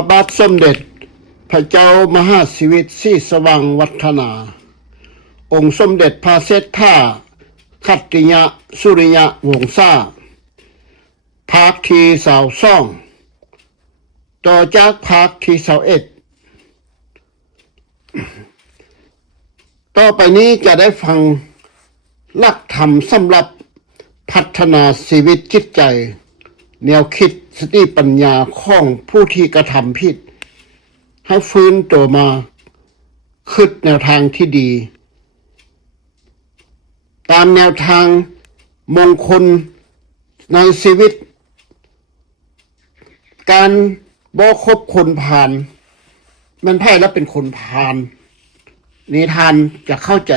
ระบาทสมเด็จพระเจ้ามหาสิวิตศรีสว่างวัฒนาองค์สมเด็จพระเศรษฐาคัตติยะสุริยะวงศ์ซ่าภาคที่22ต่อจากภาคที่21ต่อไปนี้จะได้ฟังหลักธรรมสำหรับพัฒนาชีวิตจิตใจแนวคิดสติปัญญาของผู้ที่กระทำผิดให้ฟื้นตัวมาคิดแนวทางที่ดีตามแนวทางมงคลในชีวิตการบ่คบคนพาลมันไพ่แล้วเป็นคนพาลนิทานจะเข้าใจ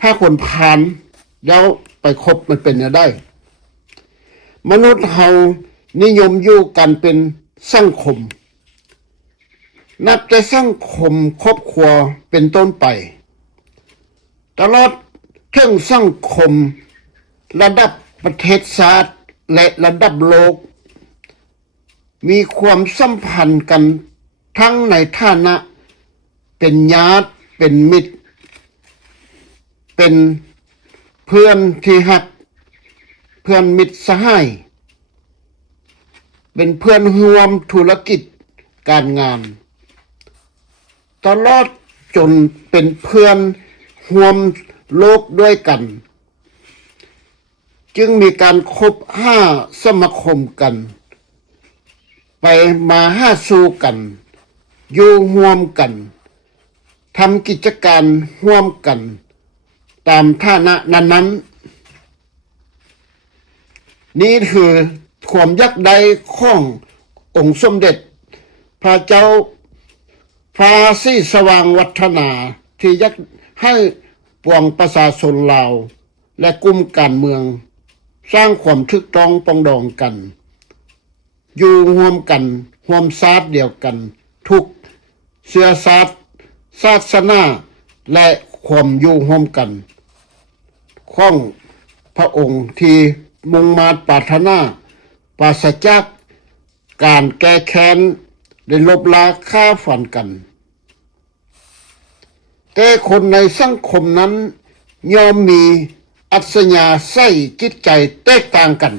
ถ้าคนพาลแล้วไปคบมันเป็นยังได้มนุษย์เฮานิยมอยู่กันเป็นสังคมนับแต่สังคมครอบครัวเป็นต้นไปตลอดถึงสังคมระดับประเทศชาติและระดับโลกมีความสัมพันธ์กันทั้งในฐานะเป็นญาติเป็นมิตรเป็นเพื่อนที่ฮักเพื่อนมิตรสหายเป็นเพื่อนร่วมธุรกิจการงานตลอดจนเป็นเพื่อนร่วมโลกด้วยกันจึงมีการคบห้าสมาคมกันไปมาห้าสู่กันอยู่ร่วมกันทำกิจการร่วมกันตามฐานะนั้นๆนี่คือความยักษ์ใดขององค์สมเด็จพระเจ้าพระศรีสว่างวัฒนาที่ยักษ์ให้ปวงประชาชนลาวและกลุ่มการเมืองสร้างความถูกต้องปรองดองกันอยู่ร่วมกันร่วมชาติเดียวกันทุกเชื้อชาติศาสนาและความอยู่ร่วมกันของพระองค์ที่มุ่งมาตรปรารถนาปราศจากการแก้แค้นได้ลบล้างฆ่าฟันกันแต่คนในสังคมนั้นย่อมมีอัศญาไส้จิตใจแตกต่างกัน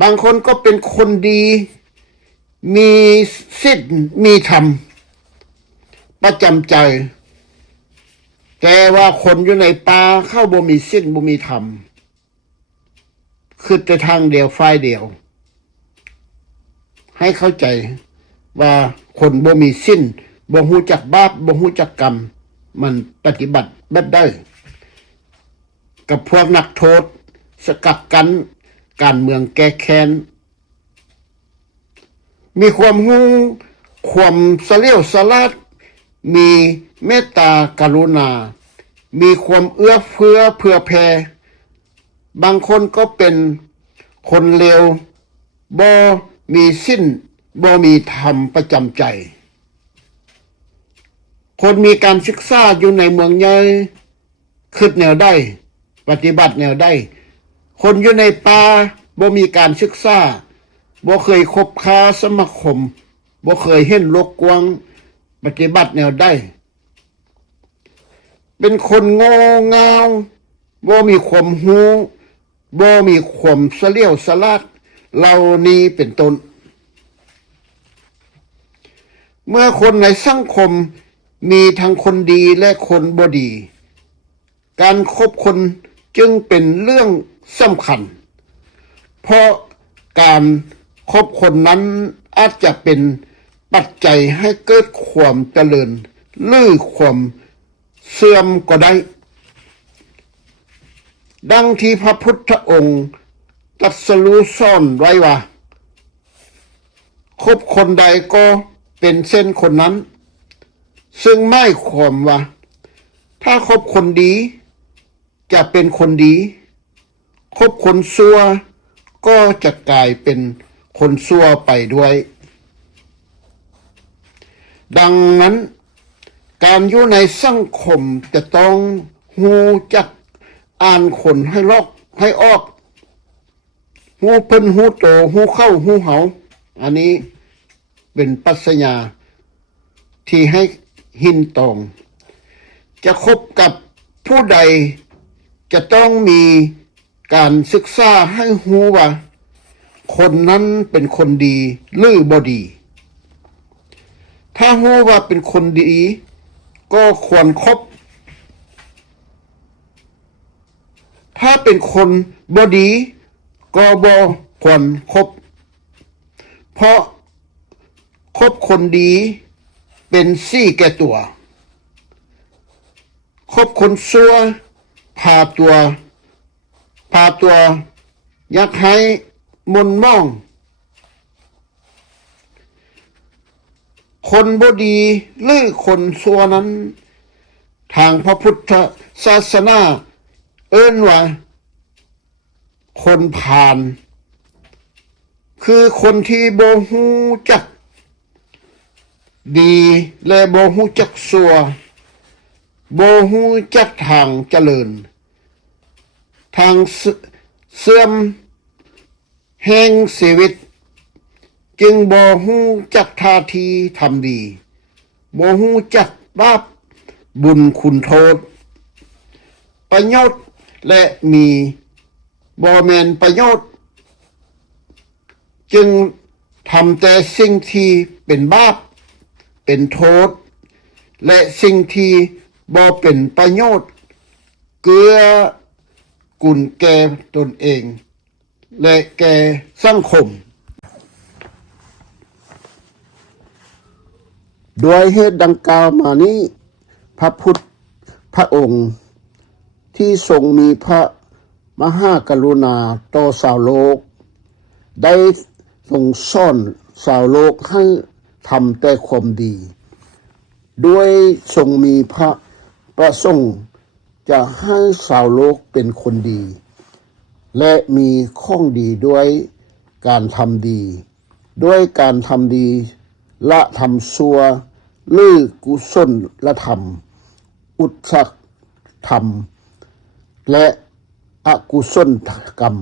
บางคนก็เป็นคนดีมีศีลมีธรรมประจำใจแต่ว่าคนอยู่ในป่าเข้าบ่มีศีลบ่มีธรรมคือแต่ทางเดียวฝ่ายเดียวให้เข้าใจว่าคนบ่มีศีลบ่ฮู้จักบาปบ่ฮู้จักกรรมมันปฏิบัติแบบได้กับพวกนักโทษสกัดกั้นการเมืองแก้แค้นมีความรู้ความเฉลียวฉลาดมีเมตตากรุณามีความเอื้อเฟื้อเผื่อแผ่บางคนก็เป็นคนเลวบ่มีศีลบ่มีธรรมประจำใจคนมีการศึกษาอยู่ในเมืองใหญ่คิดแนวได้ปฏิบัติแนวได้คนอยู่ในป่าบ่มีการศึกษาบ่เคยคบค้าสมาคมบ่เคยเห็นโลกกว้างปฏิบัติแนวได้เป็นคนโง่เง่าบ่มีความรู้บ่มีความเฉลียวฉลาดเหล่านี้เป็นต้นเมื่อคนในสังคมมีทั้งคนดีและคนบ่ดีการคบคนจึงเป็นเรื่องสำคัญเพราะการคบคนนั้นอาจจะเป็นปัจจัยให้เกิดความเจริญหรือความเสื่อมก็ได้ดังที่พระพุทธองค์ตรัสรู้สอนไว้ว่าคบคนใดก็เป็นเส้นคนนั้นซึ่งหมายความว่าถ้าคบคนดีจะเป็นคนดีคบคนชั่วก็จะกลายเป็นคนชั่วไปด้วยดังนั้นการอยู่ในสังคมจะต้องฮู้จักอ่านคนให้ออกฮู้เพิ่นฮู้โตฮู้เข้าฮู้เหา อันนี้เป็นปรัชญาที่ให้หินตองจะคบกับผู้ใดจะต้องมีการศึกษาให้รู้ว่าคนนั้นเป็นคนดีหรือบ่ดีถ้ารู้ว่าเป็นคนดีก็ควรคบถ้าเป็นคนบ่ดีก็บ่ควรคบเพราะคบคนดีเป็นซี่แก่ตัวคบคนชั่วพาตัวอยากให้มนมองคนบ่ดีหรือคนชั่วนั้นทางพระพุทธศาสนาเอิ้นว่าคนผ่านคือคนที่บ่ฮู้จักดีและบ่ฮู้จักชั่วบ่ฮู้จักทางเจริญทางเสื่อมแห่งชีวิตจึงบ่ฮู้จักท่าทีทำดีบ่ฮู้จักบาปบุญคุณโทษประโยชน์และมีบ่แม่นประโยชน์จึงทำแต่สิ่งที่เป็นบาปเป็นโทษและสิ่งที่บ่เป็นประโยชน์เกื้อกูลแก่ตนเองและแก่สังคมด้วยเหตุดังกล่าวมานี้พระพุทธพระองค์ที่ทรงมีพระมหากรุณาต่อชาวโลกได้ทรงสอนชาวโลกให้ทำแต่ความดีด้วยทรงมีพระประสงค์จะให้ชาวโลกเป็นคนดีและมีข้องดีด้วยการทำดีด้วยการทำดีละทำชั่วหรือกุศลละธรรมอุตสาหธรรมและอกุศลกรรม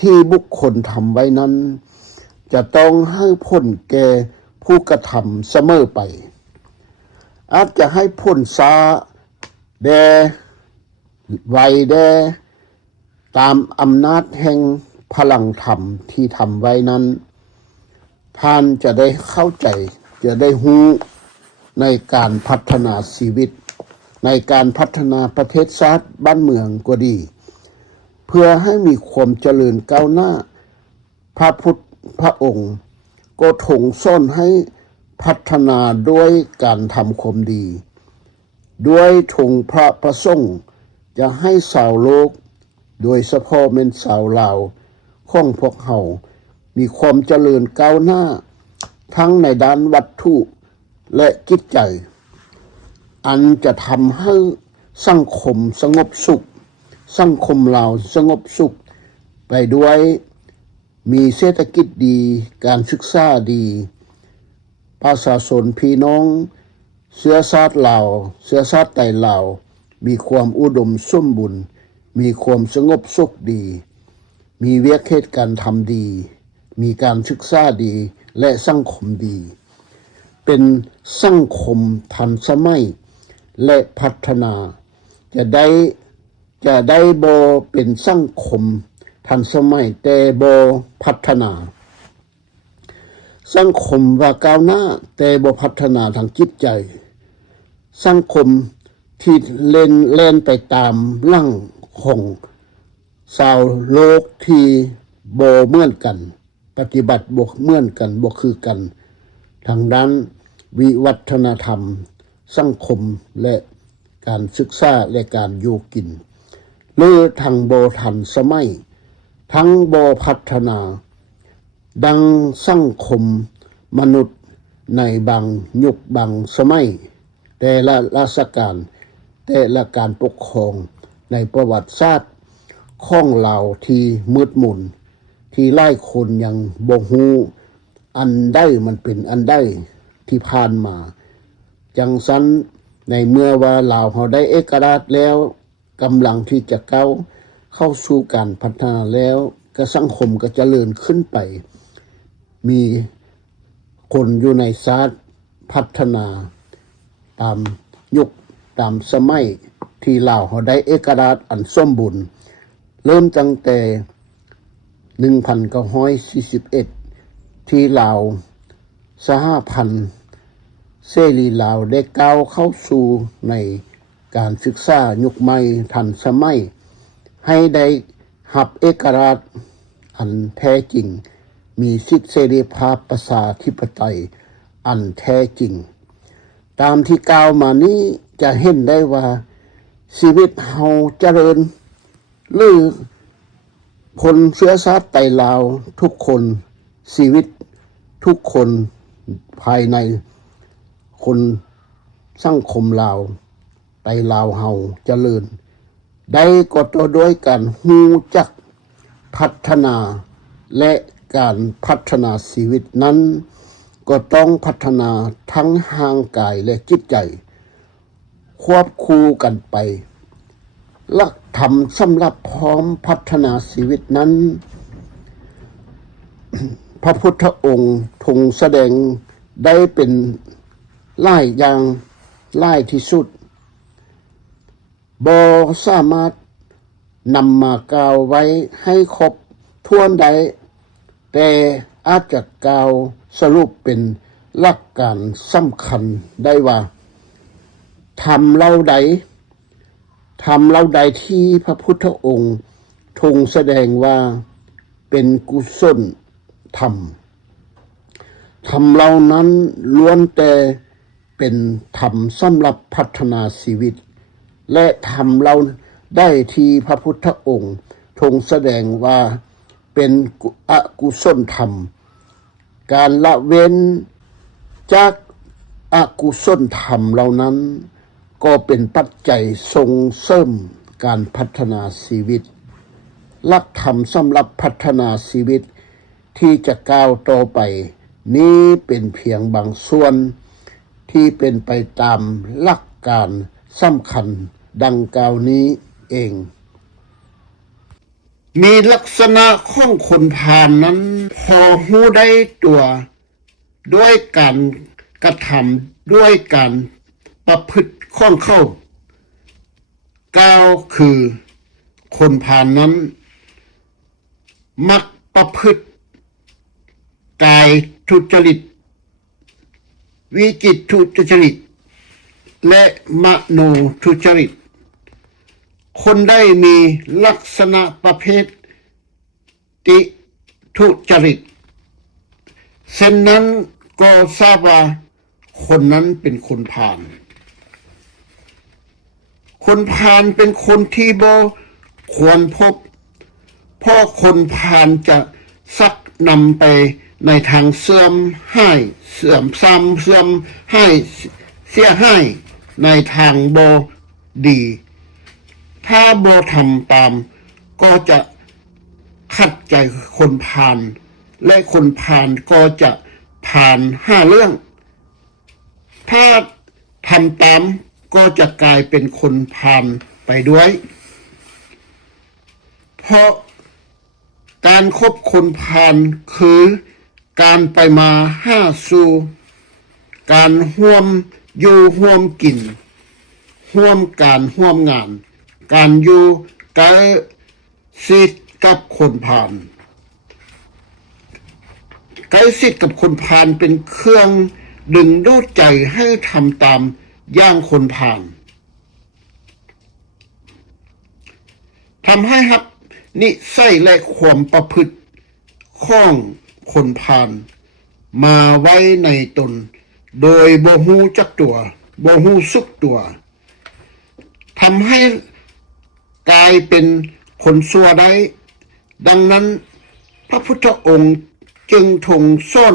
ที่บุคคลทำไว้นั้นจะต้องให้ผลแก่ผู้กระทำเสมอไปอาจจะให้ผลช้าแด่ไวแด่ตามอำนาจแห่งพลังธรรมที่ทำไว้นั้นท่านจะได้เข้าใจจะได้รู้ในการพัฒนาชีวิตในการพัฒนาประเทศชาติบ้านเมืองก็ดีเพื่อให้มีความเจริญก้าวหน้าพระพุทธพระองค์ก็ทรงสอนให้พัฒนาด้วยการทำความดีด้วยทงพระประสงค์จะให้ชาวโลกโดยเฉพาะแม่นชาวลาวของพวกเรามีความเจริญก้าวหน้าทั้งในด้านวัตถุและจิตใจอันจะทำให้สังคมสงบสุขสังคมลาวสงบสุขไปด้วยมีเศรษฐกิจดีการศึกษาดีประชาชนพี่น้องเชื้อชาติลาวเชื้อชาติไทยลาวมีความอุดมสมบูรณ์มีความสงบสุขดีมีเวียกเหตุการทำดีมีการศึกษาดีและสังคมดีเป็นสังคมทันสมัยและพัฒนาจะได้บ่เป็นสังคมทันสมัยแต่บ่พัฒนาสังคมว่าก้าวหน้าแต่บ่พัฒนาทางจิตใจสังคมที่เล่นไปตามหลังของชาวโลกที่บ่เหมือนกันปฏิบัติบ่เหมือนกันบ่คือกันทางด้านวิวัฒนธรรมสังคมและการศึกษาและการอยู่กินหรือทางบ่ทันสมัยทั้งบ่พัฒนาดังสังคมมนุษย์ในบางยุคบางสมัยแต่ละราชการแต่ละการปกครองในประวัติศาสตร์ของเราที่มืดมนที่หลายคนยังบ่ฮู้อันใดมันเป็นอันใดที่ผ่านมาจังซั้นในเมื่อว่าลาวเฮาได้เอกราชแล้วกำลังที่จะก้าวเข้าสู่การพัฒนาแล้วก็สังคมก็เจริญขึ้นไป มีคนอยู่ในศาสตร์พัฒนาตามยุคตามสมัยที่ลาวเขาได้เอกราชอันสมบูรณ์เริ่มตั้งแต่1941ที่ลาวสหพันธ์เสรีลาวได้ก้าวเข้าสู่ในการศึกษายุคใหม่ทันสมัยให้ได้รับเอกราชอันแท้จริงมีสิทธิเสรีภาพประชาธิปไตยอันแท้จริงตามที่กล่าวมานี้จะเห็นได้ว่าชีวิตเฮาเจริญหรือคนเชื้อชาติไทยลาวทุกคนชีวิตทุกคนภายในคนสังคมลาวไทยลาวเฮาเจริญได้ก็ต่อด้วยการฮู้จักพัฒนาและการพัฒนาชีวิตนั้นก็ต้องพัฒนาทั้งร่างกายและจิตใจควบคู่กันไปหลักธรรมสำหรับพร้อมพัฒนาชีวิตนั้น พระพุทธองค์ทรงแสดงได้เป็นหลายอย่างหลายที่สุดบ่สามารถนำมากล่าวไว้ให้ครบถ้วนใดแต่อาจจะกล่าวสรุปเป็นหลักการสำคัญได้ว่าธรรมเหล่าใดที่พระพุทธองค์ทรงแสดงว่าเป็นกุศลธรรมเหล่านั้นล้วนแต่เป็นธรรมสำหรับพัฒนาชีวิตและธรรมเหล่าได้ที่พระพุทธองค์ทรงแสดงว่าเป็นอกุศลธรรมการละเว้นจากอกุศลธรรมเหล่านั้นก็เป็นปัจจัยส่งเสริมการพัฒนาชีวิตหลักธรรมสำหรับพัฒนาชีวิตที่จะก้าวต่อไปนี้เป็นเพียงบางส่วนที่เป็นไปตามหลักการสำคัญดังกล่าวนี้เองมีลักษณะของคนพาลนั้นพอรู้ได้ตัวด้วยการกระทำด้วยการประพฤติของเขากล่าวคือคนพาลนั้นมักประพฤติกายทุจริตวิจิตรทุจริตและมโนทุจริตคนได้มีลักษณะประเภทติทุจริตเช่นนั้นก็ทราบว่าคนนั้นเป็นคนพาลคนพาลเป็นคนที่บ่ควรพบเพราะคนพาลจะซักนำไปในทางเสื่อมให้เสื่อมซ้ำเสื่อมให้เสียให้ในทางบ่ดีถ้าบ่ทำตามก็จะขัดใจคนพาลและคนพาลก็จะผ่าน5เรื่องถ้าทำตามก็จะกลายเป็นคนพาลไปด้วยเพราะการคบคนพาลคือการไปมาห้าสู่การร่วมอยู่ร่วมกินร่วมการร่วมงานการอยู่ใกล้ชิดกับคนพาลใกล้ชิดกับคนพาลเป็นเครื่องดึงดูดใจให้ทำตามอย่างคนพาลทำให้รับนิสัยและความประพฤติของคนพาลมาไว้ในตนโดยบ่ฮู้จักตัวบ่ฮู้สึกตัวทำให้กลายเป็นคนชั่วได้ดังนั้นพระพุทธองค์จึงทรงสอน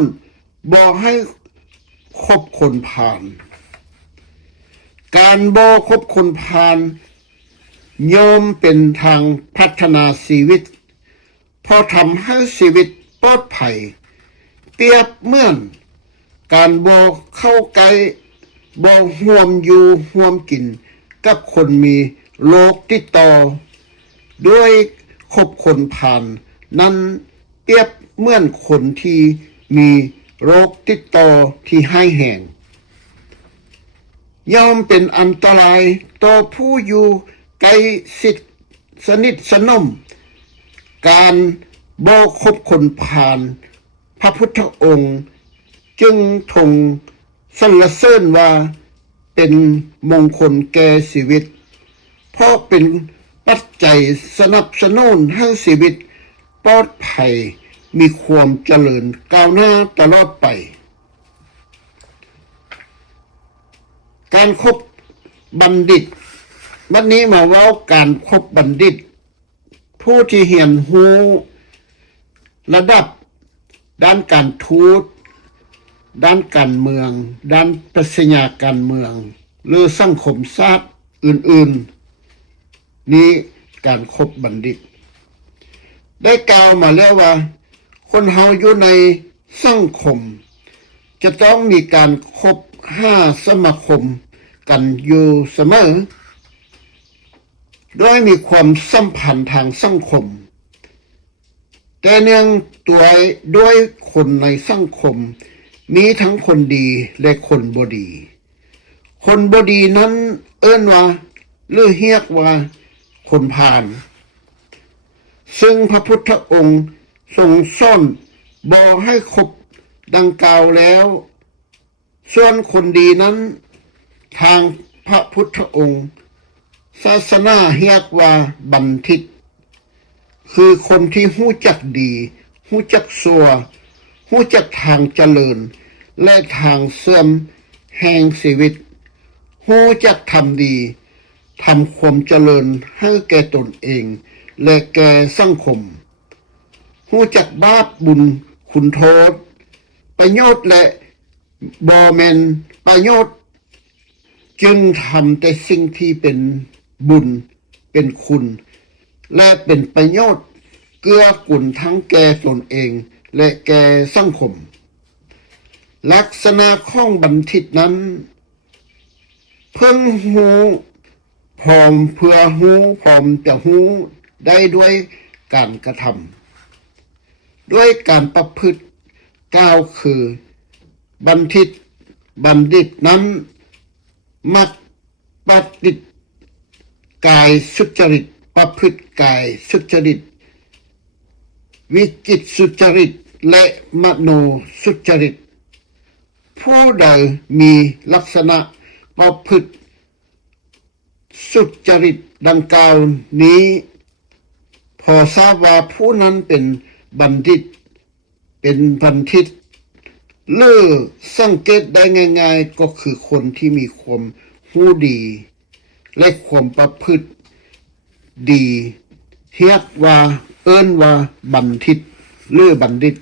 บ่ให้คบคนพาลการบ่คบคนพาลย่อมเป็นทางพัฒนาชีวิตพอทำให้ชีวิตปลอดภัยเปรียบเหมือนการบ่เข้าใกล้บ่ร่วมอยู่ร่วมกินกับคนมีโรคติดต่อด้วยคบคนพาลนั้นเปรียบเหมือนคนที่ มีโรคติดต่อที่ร้ายแรงย่อมเป็นอันตรายต่อผู้อยู่ใกล้ชิดสนิทสนมการบ่คบคนผ่านพระพุทธองค์จึงทรงสรรเสริญว่าเป็นมงคลแก่ชีวิตเพราะเป็นปัจจัยสนับสนุนให้ชีวิตปลอดภัยมีความเจริญก้าวหน้าตลอดไปการคบบัณฑิตวันนี้มาเว้าการคบบัณฑิตผู้ที่เรียนรู้ระดับด้านการทูตด้านการเมืองด้านปรัชญาการเมืองหรือสังคมศาสตร์อื่นๆนี้การคบบัณฑิตได้กล่าวมาแล้วว่าคนเฮาอยู่ในสังคมจะต้องมีการคบหาสมาคมกันอยู่เสมอโดยมีความสัมพันธ์ทางสังคมแต่เนื่องตัวด้วยคนในสังคมมีทั้งคนดีและคนบ่ดีคนบ่ดีนั้นเอิ้นว่าหรือเรียกว่าคนพาลซึ่งพระพุทธองค์ทรงสอนบ่ให้คบดังกล่าวแล้วส่วนคนดีนั้นทางพระพุทธองค์ศาสนาเรียกว่าบัณฑิตคือคนที่รู้จักดีรู้จักชั่วรู้จักทางเจริญและทางเสื่อมแห่งชีวิตรู้จักทำดีทำความเจริญให้แก่ตนเองและแก่สังคมรู้จักบาปบุญคุณโทษประโยชน์และบ่แม่นประโยชน์จึงทำแต่สิ่งที่เป็นบุญเป็นคุณและเป็นประโยชน์เกื้อกูลทั้งแก่ตนเองและแก่สังคมลักษณะของบัณฑิตนั้นเพิ่งหูพร้อมเพื่อหูพร้อมจะหูได้ด้วยการกระทำด้วยการประพฤติกล่าวคือบัณฑิตนั้นมักปฏิกายสุจริตประพฤติกายสุจริตวิจิตรสุจริตและมโนสุจริตผู้ใดมีลักษณะประพฤติสุจริตดังกล่าวนี้พอทราบว่าผู้นั้นเป็นบัณฑิตหรือสังเกตได้ง่ายๆก็คือคนที่มีความรู้ดีและความประพฤติดีเรียกว่าเอิ้นว่าบัณฑิตหรือบัณฑิต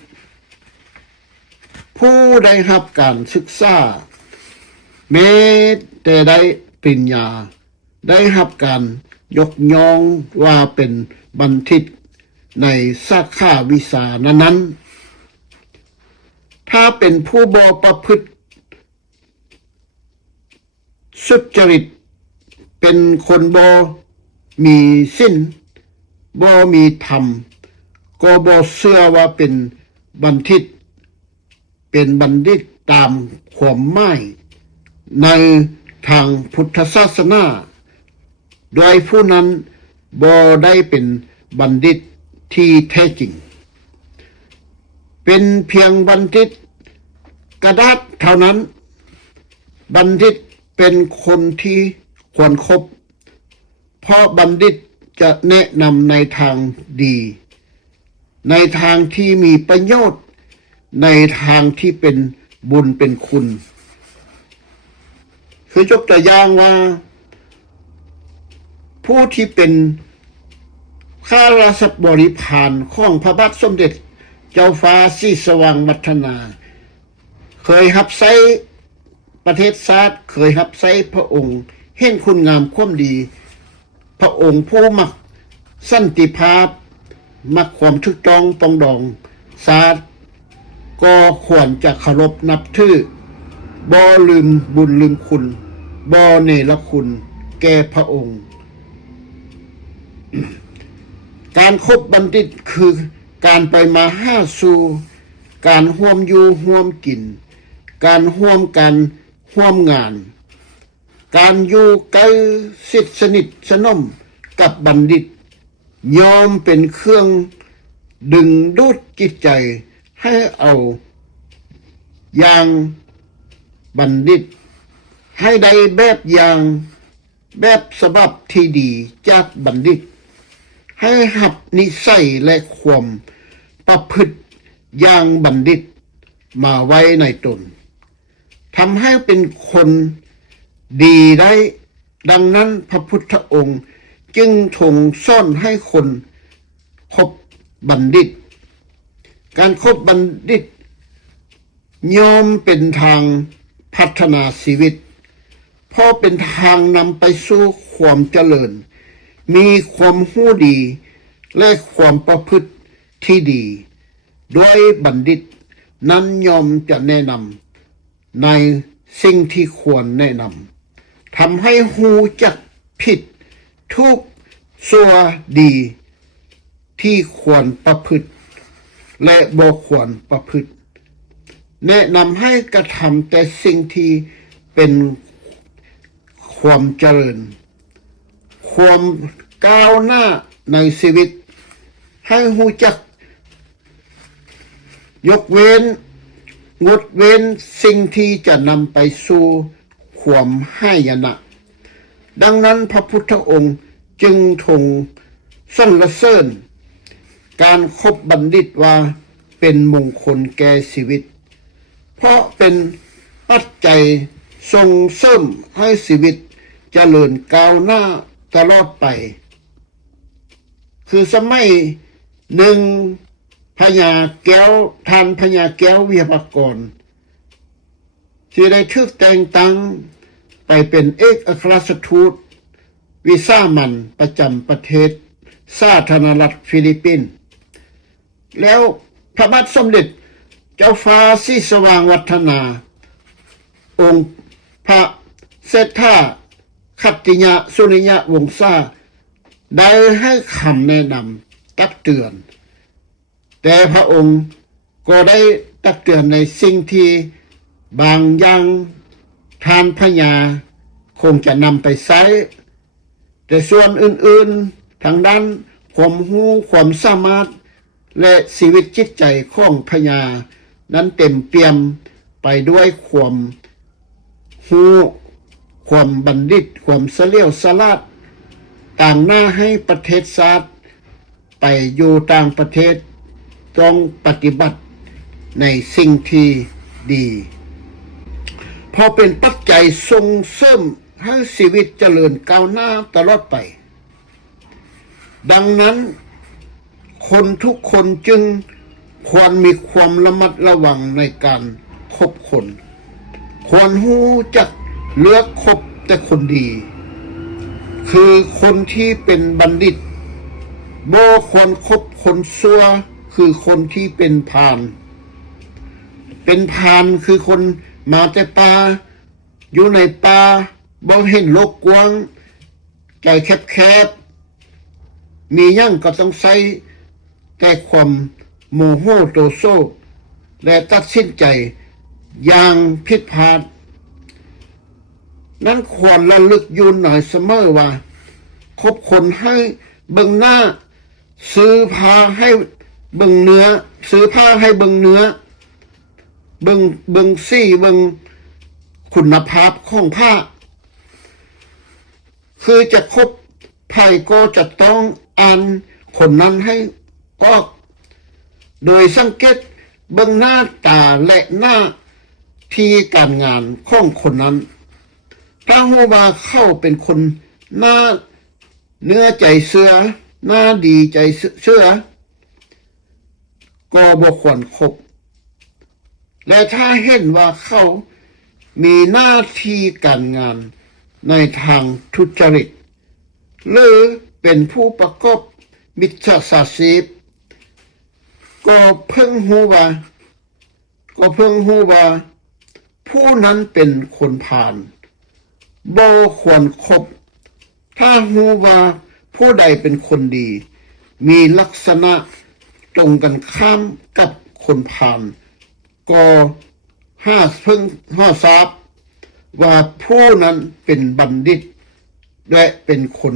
ผู้ได้รับการศึกษาแม้แต่ได้ปริญญาได้รับการยกย่องว่าเป็นบัณฑิตในสาขาวิชานั้นถ้าเป็นผู้บ่ประพฤติสุจริตเป็นคนบ่มีศีลบ่มีธรรมก็บ่เชื่อว่าเป็นบัณฑิตตามความหมายในทางพุทธศาสนาโดยผู้นั้นบ่ได้เป็นบัณฑิตที่แท้จริงเป็นเพียงบัณฑิตกระดาษเท่านั้นบัณฑิตเป็นคนที่ควรคบเพราะบัณฑิตจะแนะนำในทางดีในทางที่มีประโยชน์ในทางที่เป็นบุญเป็นคุณคือยกตัวอย่างว่าผู้ที่เป็นข้าราชบริพารของพระบาทสมเด็จเจ้าฟ้าศรีสว่างวัฒนาเคยรับใช้ประเทศชาติเคยรับใช้พระองค์เห็นคุณงามความดีพระองค์ผู้มักสันติภาพมักความถูกต้องปรองดองศาสตร์ก็ควรจะเคารพนับถือบ่ลืมบุญลืมคุณบ่เนรคุณแก่พระองค์ การคบบัณฑิตคือการไปมาหาสู่ การร่วมอยู่ร่วมกิน การร่วมกันร่วมงาน การอยู่ใกล้ชิดสนิทสนมกับบัณฑิตยอมเป็นเครื่องดึงดูดจิตใจให้เอาอย่างบัณฑิตให้ได้แบบอย่างแบบฉบับที่ดีจากบัณฑิตให้หับนิสัยและความประพฤติอย่างบัณฑิตมาไว้ในตนทำให้เป็นคนดีได้ดังนั้นพระพุทธองค์จึงทรงสอนให้คนคบบัณฑิตการคบบัณฑิตย่อมเป็นทางพัฒนาชีวิตเพราะเป็นทางนำไปสู่ความเจริญมีความรู้ดีและความประพฤติที่ดีโดยบัณฑิตนั้นย่อมจะแนะนำในสิ่งที่ควรแนะนำทำให้รู้จักผิดทุกชั่วดีที่ควรประพฤติและบ่ควรประพฤติแนะนำให้กระทำแต่สิ่งที่เป็นความเจริญความก้าวหน้าในชีวิตให้รู้จักยกเว้นงดเว้นสิ่งที่จะนำไปสู่ความหายนะดังนั้นพระพุทธองค์จึงทรงสรรเสริญการคบบัณฑิตว่าเป็นมงคลแก่ชีวิตเพราะเป็นปัจจัยส่งเสริมให้ชีวิตเจริญก้าวหน้าตลอดไปคือสมัยหนึ่งพญาแก้วท่านพญาแก้ววิภากรที่ได้ถูกแต่งตั้งไปเป็นเอกอัครราชทูตวิสามันประจำประเทศสาธารณรัฐฟิลิปปินส์แล้วพระบาทสมเด็จเจ้าฟ้าศรีสว่างวัฒนาองค์พระเศรษฐาขัตติยะสุริยะวงศาได้ให้คำแนะนำตักเตือนแต่พระองค์ก็ได้ตักเตือนในสิ่งที่บางอย่างทานพญาคงจะนำไปใช้แต่ส่วนอื่นๆทางด้านความรู้ความสามารถและชีวิตจิตใจของพญานั้นเต็มเปี่ยมไปด้วยความรู้ความบัณฑิตความเฉลียวฉลาดต่างหน้าให้ประเทศชาติไปอยู่ต่างประเทศต้องปฏิบัติในสิ่งที่ดีพอเป็นปัจจัยส่งเสริมให้ชีวิตเจริญก้าวหน้าตลอดไปดังนั้นคนทุกคนจึงควรมีความระมัดระวังในการคบคนควรรู้จักเลือกคบแต่คนดีคือคนที่เป็นบัณฑิตบ่ควรคบคนชั่วคือคนที่เป็นพาลคือคนมาแต่ป่าอยู่ในป่าบ่เห็นโลกกว้างใจแคบๆมีหยังก็ต้องใช้แต่ความโมโหโทโสและตัดสินใจอย่างผิดพลาดนั้นควรระลึกอยู่หน่อยเสมอว่าคบคนให้เบิ่งหน้าซื้อผ้าให้เบิ่งเนื้อซื้อผ้าให้เบิ่งเนื้อเบิ่งซี่เบิ่งคุณภาพของผ้าคือจะคบไผ่ก็จะต้องอ่านคนนั้นให้ออกโดยสังเกตเบิ่งหน้าตาและหน้าที่การงานของคนนั้นถ้าฮู้ว่าเข้าเป็นคนหน้าเนื้อใจเสือหน้าดีใจเสือก็บ่ควรคบและถ้าเห็นว่าเขามีหน้าที่การงานในทางทุจริตหรือเป็นผู้ประกอบมิจฉาชีพก็เพิ่งรู้ว่าผู้นั้นเป็นคนพาลบ่ควรคบถ้ารู้ว่าผู้ใดเป็นคนดีมีลักษณะตรงกันข้ามกับคนพาล ก็เพิ่งทราบว่าผู้นั้นเป็นบัณฑิตและเป็นคน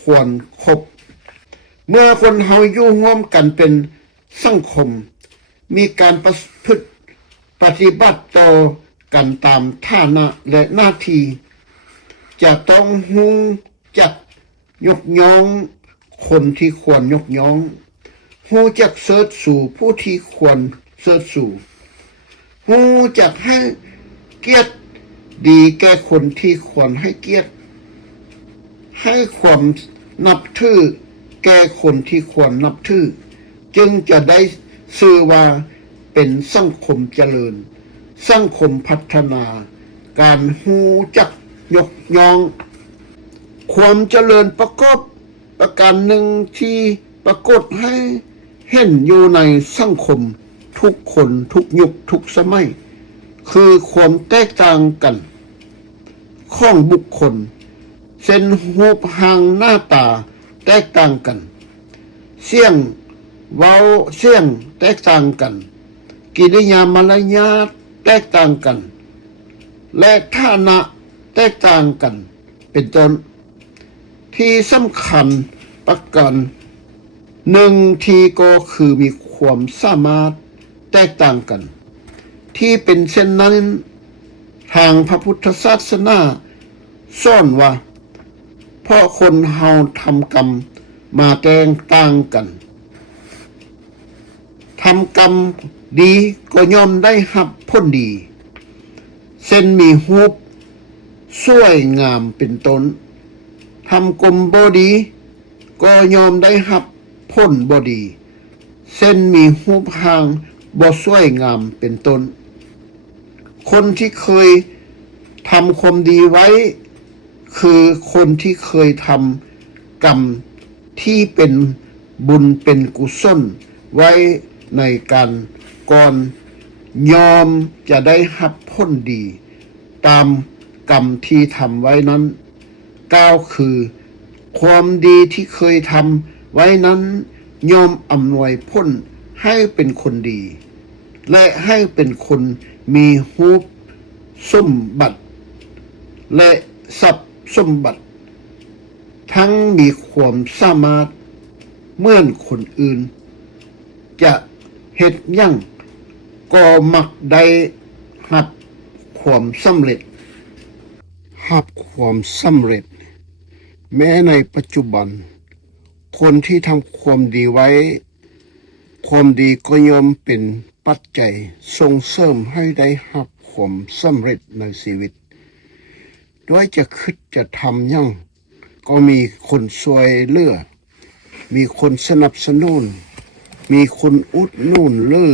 ควรคบเมื่อคนเฮาอยู่ร่วมกันเป็นสังคมมีการประพฤติปฏิบัติต่อกันตามฐานะและหน้าที่จะต้องรู้จักยกย่องคนที่ควรยกย่องรู้จักเสิร์ชสู่ผู้ที่ควรเสิร์ชสู่รู้จักให้เกียรติดีแก่คนที่ควรให้เกียรติให้ความนับถือแก่คนที่ควรนับถือจึงจะได้ชื่อว่าเป็นสังคมเจริญสังคมพัฒนาการรู้จักยกย่องความเจริญประการหนึ่งที่ปรากฏให้เห็นอยู่ในสังคมทุกคนทุกยุคทุกสมัยคือความแตกต่างกันของบุคคลเส้นรูปร่างหน้าตาแตกต่างกันเสียงเว้าเสียงแตกต่างกันกิริยามารยาทแตกต่างกันและฐานะแตกต่างกันเป็นต้นที่สำคัญประการหนึ่งที่ก็คือมีความสามารถแตกต่างกันที่เป็นเช่นนั้นทางพระพุทธศาสนาสอนว่าเพราะคนเฮาทำกรรมมาแตกต่างกันทำกรรมดีก็ย่อมได้รับผลดีเช่นมีรูปสวยงามเป็นต้นทำกรรมบ่ดีก็ย่อมได้รับผลบ่ดีเช่นมีรูปร่างบ่สวยงามเป็นต้นคนที่เคยทำความดีไว้คือคนที่เคยทำกรรมที่เป็นบุญเป็นกุศลไว้ในการก่อนยอมจะได้รับผลดีตามกรรมที่ทำไว้นั้นกล่าวคือความดีที่เคยทำไว้นั้นยอมอำนวยผลให้เป็นคนดีและให้เป็นคนมีรูปสมบัติและทรัพย์สมบัติทั้งมีความสามารถเหมือนคนอื่นจะเฮ็ดหยังก็มักได้รับความสำเร็จแม้ในปัจจุบันคนที่ทำความดีไว้ความดีก็ย่อมเป็นปัจจัยส่งเสริมให้ได้รับความสำเร็จในชีวิตด้วยจะคิดจะทำหยังก็มีคนช่วยเหลือมีคนสนับสนุนมีคนอุดหนุนหรือ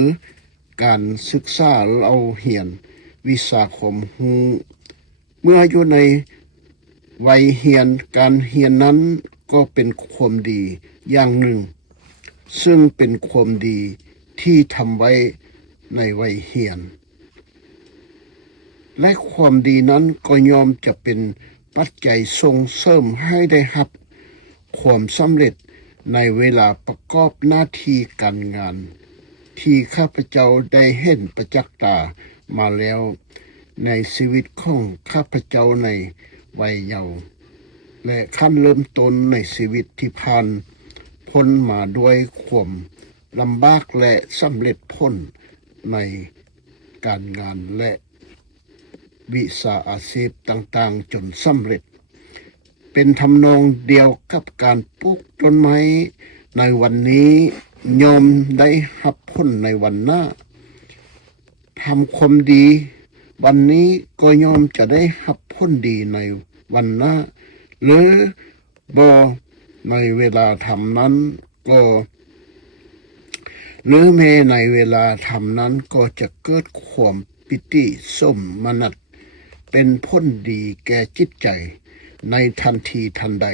การศึกษาเราเรียนวิชาความรู้เมื่ออยู่ในวัยเรียนการเรียนนั้นก็เป็นความดีอย่างหนึ่งซึ่งเป็นความดีที่ทำไว้ในวัยเรียนและความดีนั้นก็ย่อมจะเป็นปัจจัยส่งเสริมให้ได้รับความสำเร็จในเวลาประกอบหน้าที่การงานที่ข้าพเจ้าได้เห็นประจักษ์ตามาแล้วในชีวิตของข้าพเจ้าในวัยเยาว์และขั้นเริ่มต้นในชีวิตที่ผ่านพ้นมาด้วยความลำบากและสำเร็จพ้นในการงานและวิชาอาชีพต่างๆจนสำเร็จเป็นทำนองเดียวกับการปลูกต้นไม้ในวันนี้ยอมได้รับผลในวันหน้าทำความดีวันนี้ก็ยอมจะได้รับผลดีในวันหน้าหรือบ่ในเวลาทำนั้นก็หรือแม้ในเวลาทำนั้นก็จะเกิดความปิติสมนัสเป็นผลดีแก่จิตใจในทันทีทันใด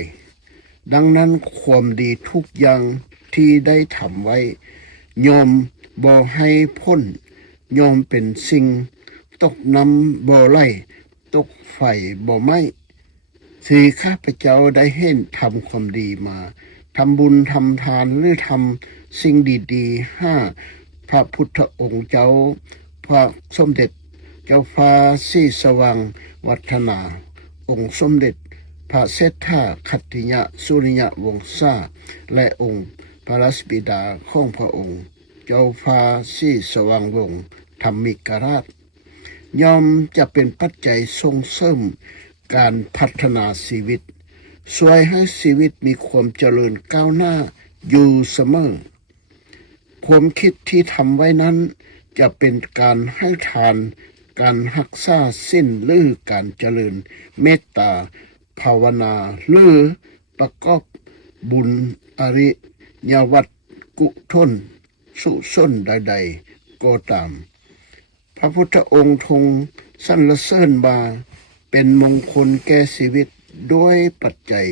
ดังนั้นความดีทุกอย่างที่ได้ทำไว้ยอมบ่ให้พ้นยอมเป็นสิ่งตกน้ำบ่ไหลตกไฟบ่ไหม้ที่ข้าพเจ้าได้เห็นทำความดีมาทำบุญทำทานหรือทำสิ่งดีๆพ พระพุทธองค์เจ้าพระสมเด็จเจ้าฟ้าศรีสว่างวัฒนาองค์สมเด็จพระเศรษฐาคัตติยะสุริยวงศาและองค์พระราชบิดาของพระองค์เจ้าฟ้าศรีสว่างวงศ์ธรรมิกราชย่อมจะเป็นปัจจัยส่งเสริมการพัฒนาชีวิตช่วยให้ชีวิตมีความเจริญก้าวหน้าอยู่เสมอความคิดที่ทำไว้นั้นจะเป็นการให้ทานการรักษาศีลหรือการเจริญเมตตาภาวนาหรือประกอบบุญอริยวัตรกุศลสุศลใดๆก็ตามพระพุทธองค์ทรงสรรเสริญว่าเป็นมงคลแก่ชีวิตด้วยปัจจัย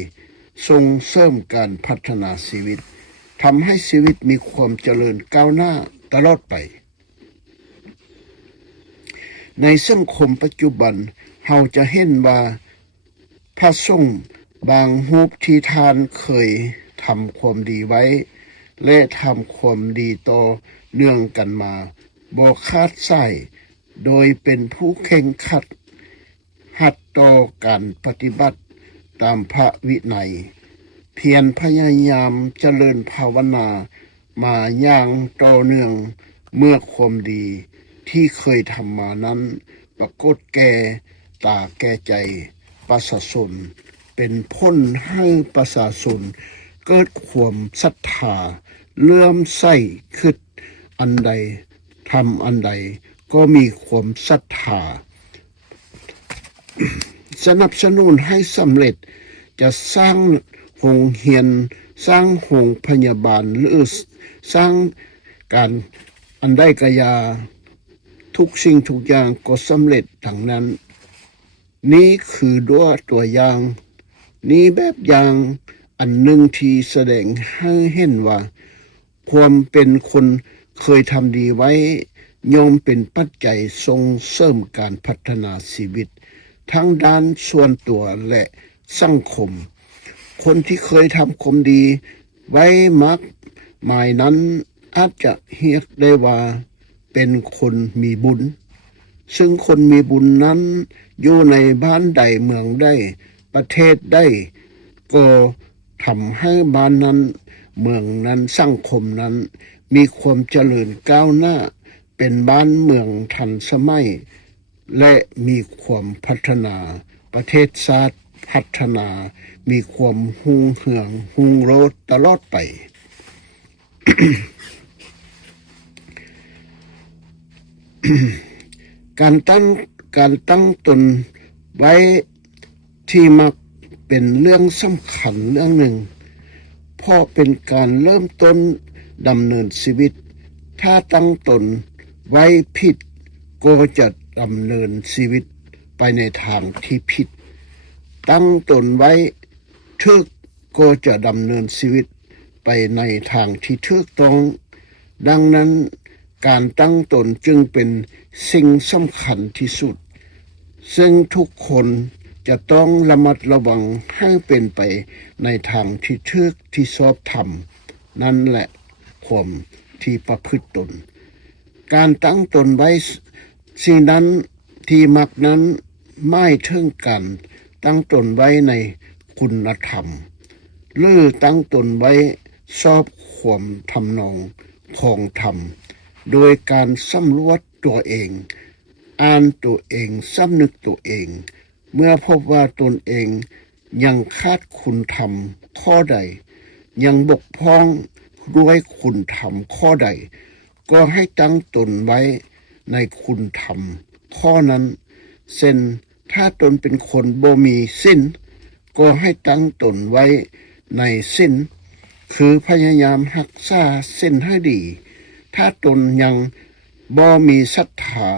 ส่งเสริมการพัฒนาชีวิตทำให้ชีวิตมีความเจริญก้าวหน้าตลอดไปในสังคมปัจจุบันเราจะเห็นว่าพระสงฆ์บางรูปที่ทานเคยทำความดีไว้และทำความดีต่อเนื่องกันมาบ่ขาดสายโดยเป็นผู้เข่งขัดหัดต่อการปฏิบัติตามพระวินัยเพียรพยายามเจริญภาวนามาอย่างต่อเนื่องเมื่อความดีที่เคยทำมานั้นปรากฏแก่ตาแก่ใจประชาชนเป็นพ้นให้ประชาชนเกิดความศรัทธาเลื่อมใสคิดอันใดทำอันใดก็มีความศรัทธาสนับสนุนให้สำเร็จจะสร้างโรงเรียนสร้างโรงพยาบาลหรือสร้างการอันใดกยาทุกสิ่งทุกอย่างก็สำเร็จดังนั้นนี้คือด้วยตัวอย่างนี้แบบอย่างอันหนึ่งที่แสดงให้เห็นว่าความเป็นคนเคยทำดีไว้ย่อมเป็นปัจจัยส่งเสริมการพัฒนาชีวิตทั้งด้านส่วนตัวและสังคมคนที่เคยทำความดีไว้มักหมายนั้นอาจจะเรียกได้ว่าเป็นคนมีบุญซึ่งคนมีบุญนั้นอยู่ในบ้านใดเมืองใดประเทศใดก็ทำให้บ้านนั้นเมืองนั้นสังคมนั้นมีความเจริญก้าวหน้าเป็นบ้านเมืองทันสมัยและมีความพัฒนาประเทศชาติพัฒนามีความรุ่งเรืองรุ่งโรจน์ตลอดไป การตั้งตนไว้ที่มักเป็นเรื่องสำคัญเรื่องหนึ่งเพราะเป็นการเริ่มต้นดำเนินชีวิตถ้าตั้งตนไว้ผิดก็จะดำเนินชีวิตไปในทางที่ผิดตั้งตนไว้ถูกก็จะดำเนินชีวิตไปในทางที่ถูกต้องดังนั้นการตั้งตนจึงเป็นสิ่งสำคัญที่สุดซึ่งทุกคนจะต้องระมัดระวังให้เป็นไปในทางที่ถูกที่ชอบธรรมนั่นแหละความที่ประพฤติตนการตั้งตนไว้สิ่งนั้นที่มักนั้นไม่ถึงกันตั้งตนไว้ในคุณธรรมหรือตั้งตนไว้ชอบความทำนองของธรรมโดยการสำรวจตัวเองอ่านตัวเองสำนึกตัวเองเมื่อพบว่าตนเองยังขาดคุณธรรมข้อใดยังบกพร่องด้วยคุณธรรมข้อใดก็ให้ตั้งตนไว้ในคุณธรรมข้อนั้นเช่นถ้าตนเป็นคนบ่มีศีลก็ให้ตั้งตนไว้ในศีลคือพยายามรักษาศีลให้ดีถ้าตนยังบ่มีศรัทธา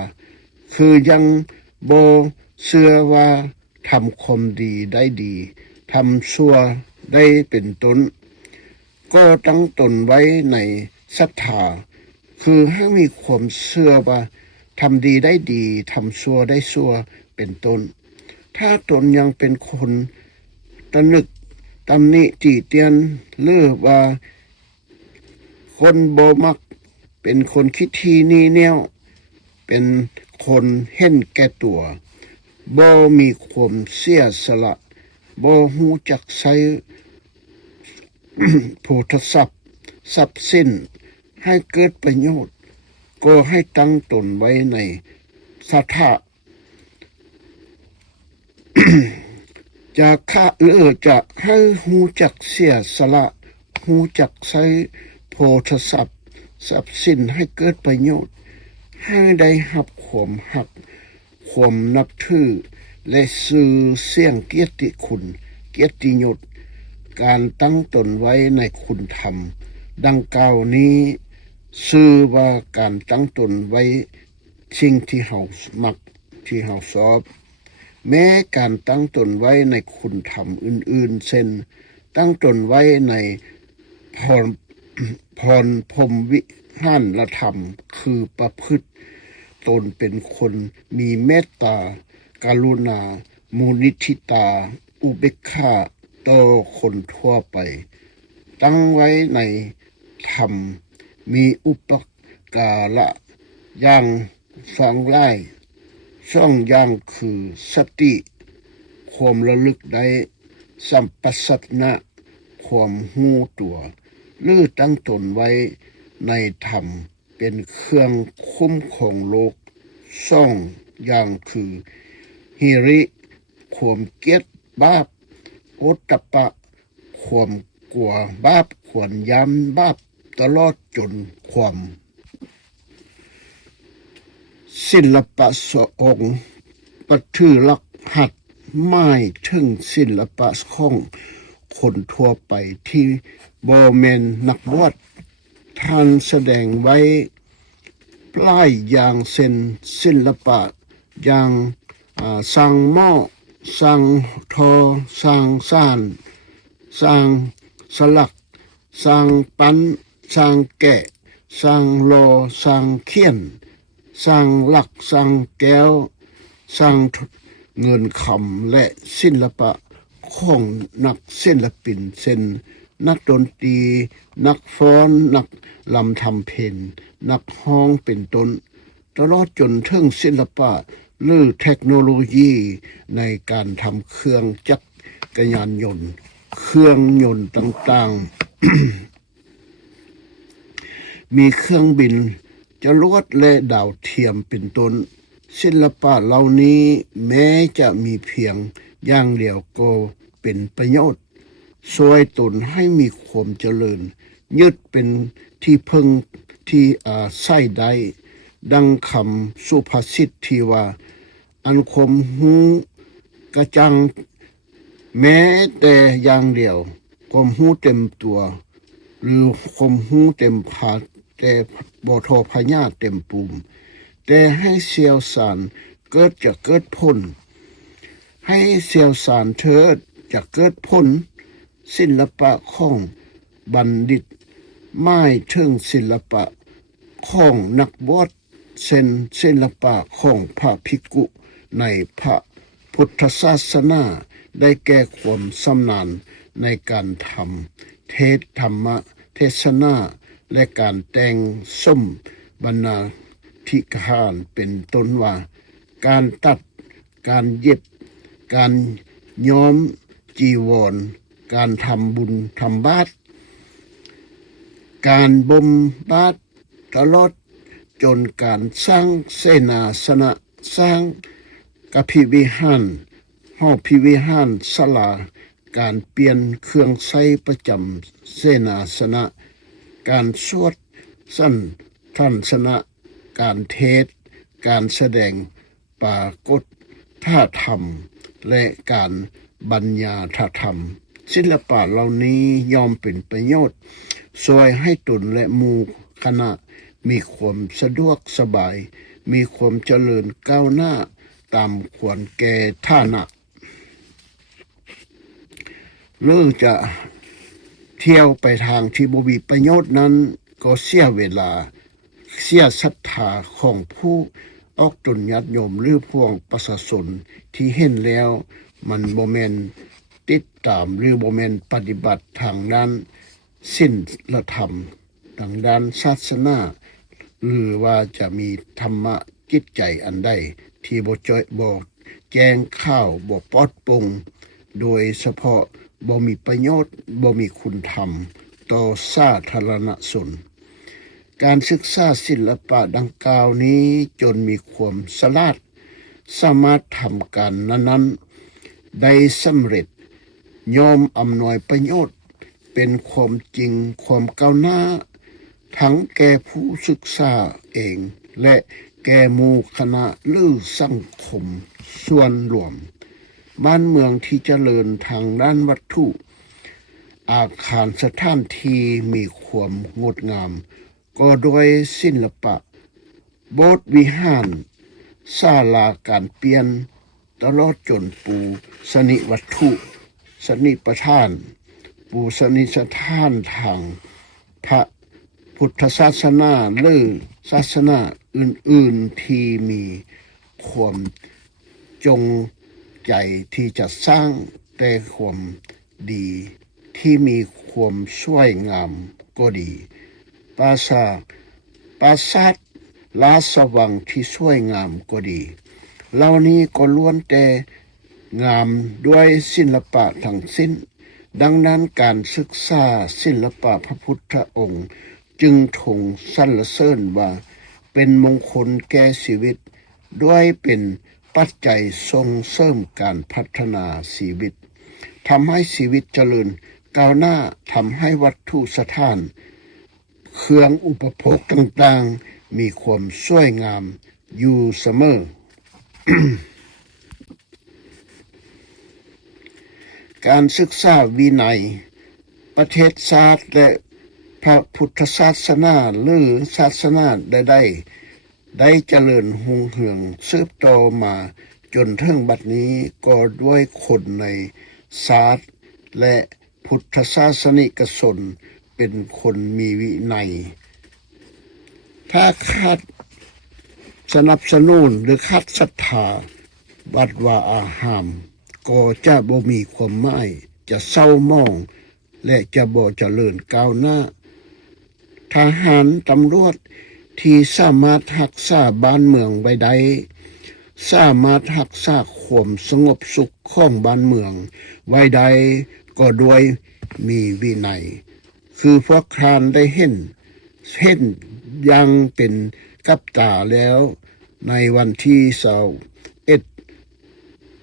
คือยังบ่เชื่อว่าทำความดีได้ดีทำชั่วได้เป็นต้นก็ตั้งตนไว้ในศรัทธาคือให้มีความเชื่อว่าทำดีได้ดีทำชั่วได้ชั่วเป็นต้นถ้าตนยังเป็นคนตนึกตำหนิติเตียนหรือว่าคนบ่มัก เป็นคนคิดทีนี่แนวเป็นคนเห็นแก่ตัวบ่มีความเสียสละบ่ฮู้จักใช้โพธิทรัพย์ทรัพย์สินให้เกิดประโยชน์ก็ให้ตั้งตนไว้ในสถา จะค่าจะให้ฮู้จักเสียสละฮู้จักใช้โพธิทรัพย์ทรัพย์สินให้เกิดประโยชน์ให้ได้รับความหักความนับถือและสื่อเสียงเกียรติคุณเกียรติยศการตั้งตนไว้ในคุณธรรมดังกล่าวนี้ชื่อว่าการตั้งตนไว้สิ่งที่เฮามักที่เฮาชอบแม้การตั้งตนไว้ในคุณธรรมอื่นๆเช่นตั้งตนไว้ในพรพรหมวิหารธรรมคือประพฤติตนเป็นคนมีเมตตากรุณามุนิทิตาอุเบกขาต่อคนทั่วไปตั้งไว้ในธรรมมีอุปการะอย่างฟังไล่ช่องอย่างคือสติความระลึกได้สัมปชัญญะความหู้ตัวหรือตั้งตนไว้ในธรรมเป็นเครื่องคุ้มของโลกช่องอย่างคือหิริความเกียจบาปโอตตัปปะความกลัวบาปควรย้ำบาปตลอดจนความศิลปะสองปถือหลักหัดไม่ถึงศิลปะของคนทั่วไปที่บ่แม่นนักบวชท่านแสดงไว้ปลายอย่างเช่นศิลปะอย่างสร้างหม้อสร้างทอสร้างซ่านสร้างสลักสร้างปั้นสร้างแกะสร้างโลสร้างเขียนสร้างหลักสร้างแก้วสร้างเงินคำและศิลปะของนักศิลปินเช่นนักดนตรีนักฟ้อนนักลำทำเพลงนักฮ้องเป็นต้นตลอดจนถึงศิลปะหรือเทคโนโลยีในการทำเครื่องจักรยานยนต์เครื่องยนต์ต่างๆ มีเครื่องบินจรวดและดาวเทียมเป็นต้นศิลปะเหล่านี้แม้จะมีเพียงอย่างเดียวก็เป็นประโยชน์ช่วยตนให้มีความเจริญยึดเป็นที่พึ่งที่ใช้ได้ดังคำสุภาษิตที่ว่าอันคมหูกระจังแม้แต่อย่างเดียวความหูเต็มตัวหรือความหูเต็มผาดแต่บ่ทอพญาเต็มปุ่มแต่ให้เสียวสารเกิดจะเกิดผลให้เสียวสารเถิดจะเกิดผลศิลปะของบัณฑิตไม่ถึงศิลปะของนักบวชเช่นศิลปะของพระภิกขุในพระพุทธศาสนาได้แก่ความชำนาญในการทำเทศธรรมเทศนาและการแต่งสมบรรณาธิการเป็นต้นว่าการตัดการเย็บการย้อมจีวรการทำบุญทำบาตรการบ่มบาตรตลอดจนการสร้างเสนาสนะสร้างกภิวิหารหอพิวิหารศาลาการเปลี่ยนเครื่องใช้ประจำเสนาสนะการสวดสั้นทันสนะการเทศการแสดงปรากฏท่าธรรมและการบรรยาธรรมศิลปะเหล่านี้ยอมเป็นประโยชน์ช่วยให้ตนและหมู่คณะมีความสะดวกสบายมีความเจริญก้าวหน้าตามควรแก่ฐานะหรือจะเที่ยวไปทางที่บ่มีประโยชน์นั้นก็เสียเวลาเสียศรัทธาของผู้ออกตนญาติโยมหรือพวกประชาชนที่เห็นแล้วมันบ่แม่นติดตามหรือบ่แม่นปฏิบัติทางด้านศีลธรรมทางด้านศาสนา หรือว่าจะมีธรรมะจิตใจอันใดที่บ่จ้อยบ่แจ้งข้าวบ่ปลอดโปร่งโดยเฉพาะบ่มีประโยชน์บ่มีคุณธรรมต่อสาธารณชนการศึกษาศิลปะดังกล่าวนี้จนมีความสลาดสามารถทำการนั้นๆได้สำเร็จยอมอำนวยประโยชน์เป็นความจริงความก้าวหน้าทั้งแก่ผู้ศึกษาเองและแก่หมู่คณะหรือสังคมส่วนรวมบ้านเมืองที่เจริญทางด้านวัตถุอาคารสถานที่มีความงดงามก็ด้วยศิลปะโบสถ์วิหารศาลาการเปลี่ยนตลอดจนปูสนิวัตถุสนิประทานปูสนิสถานทางพระพุทธศาสนาหรือศาสนาอื่นๆที่มีความจงใจที่จะสร้างแต่ความดีที่มีความสวยงามก็ดีปราสาทราชวังที่สวยงามก็ดีเหล่านี้ก็ล้วนแต่งามด้วยศิลปะทั้งสิ้นดังนั้นการศึกษาศิลปะพระพุทธองค์จึงทรงสรรเสริญว่าเป็นมงคลแก่ชีวิตด้วยเป็นปัจจัยส่งเสริมการพัฒนาชีวิตทำให้ชีวิตเจริญก้าวหน้าทำให้วัตถุสถานเครื่องอุปโภคต่างๆมีความสวยงามอยู่เสมอ การศึกษาวินัยประเทศชาติและพระพุทธศาสนาหรือศาสนาใดๆได้เจริญรุ่งเรืองสืบต่อมาจนถึงบัดนี้ก็ด้วยคนในศาสตร์และพุทธศาสนิกชนเป็นคนมีวินัยถ้าขาดสนับสนุนหรือขาดศรัทธาวัดว่าอาหามก็จะบ่มีความหมายจะเศร้าหมองและจะบ่เจริญก้าวหน้าทหารตำรวจที่สามารถรักษาบ้านเมืองไว้ได้สามารถรักษาความสงบสุขของบ้านเมืองไว้ได้ก็ด้วยมีวินัยคือพวกครานได้เห็นยังเป็นกับตาแล้วในวันที่21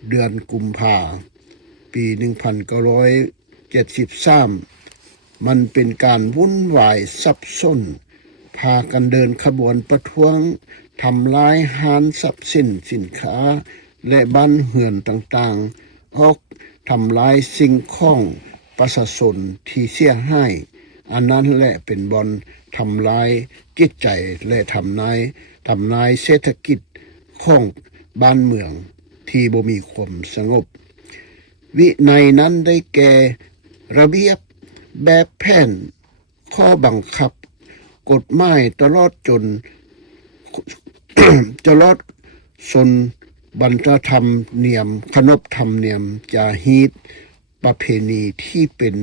เดือนกุมภาปี1973มันเป็นการวุ่นวายซับซ้อนพากันเดินขบวนประท้วงทำลายห้างทรัพย์สินค้าและบ้านเรือนต่างๆออกทำลายสิ่งของประชาชนที่เสียหายอันนั้นแหละเป็นบ่อนทำลายจิตใจและทำลายเศรษฐกิจของบ้านเมืองที่บ่มีความสงบวินัยนั้นได้แก่ระเบียบแบบแผนข้อบังคับกฎหมายตลอดจน บรรพธรรมเนียมขนบธรรมเนียมจาฮีตประเพณีที่เป็น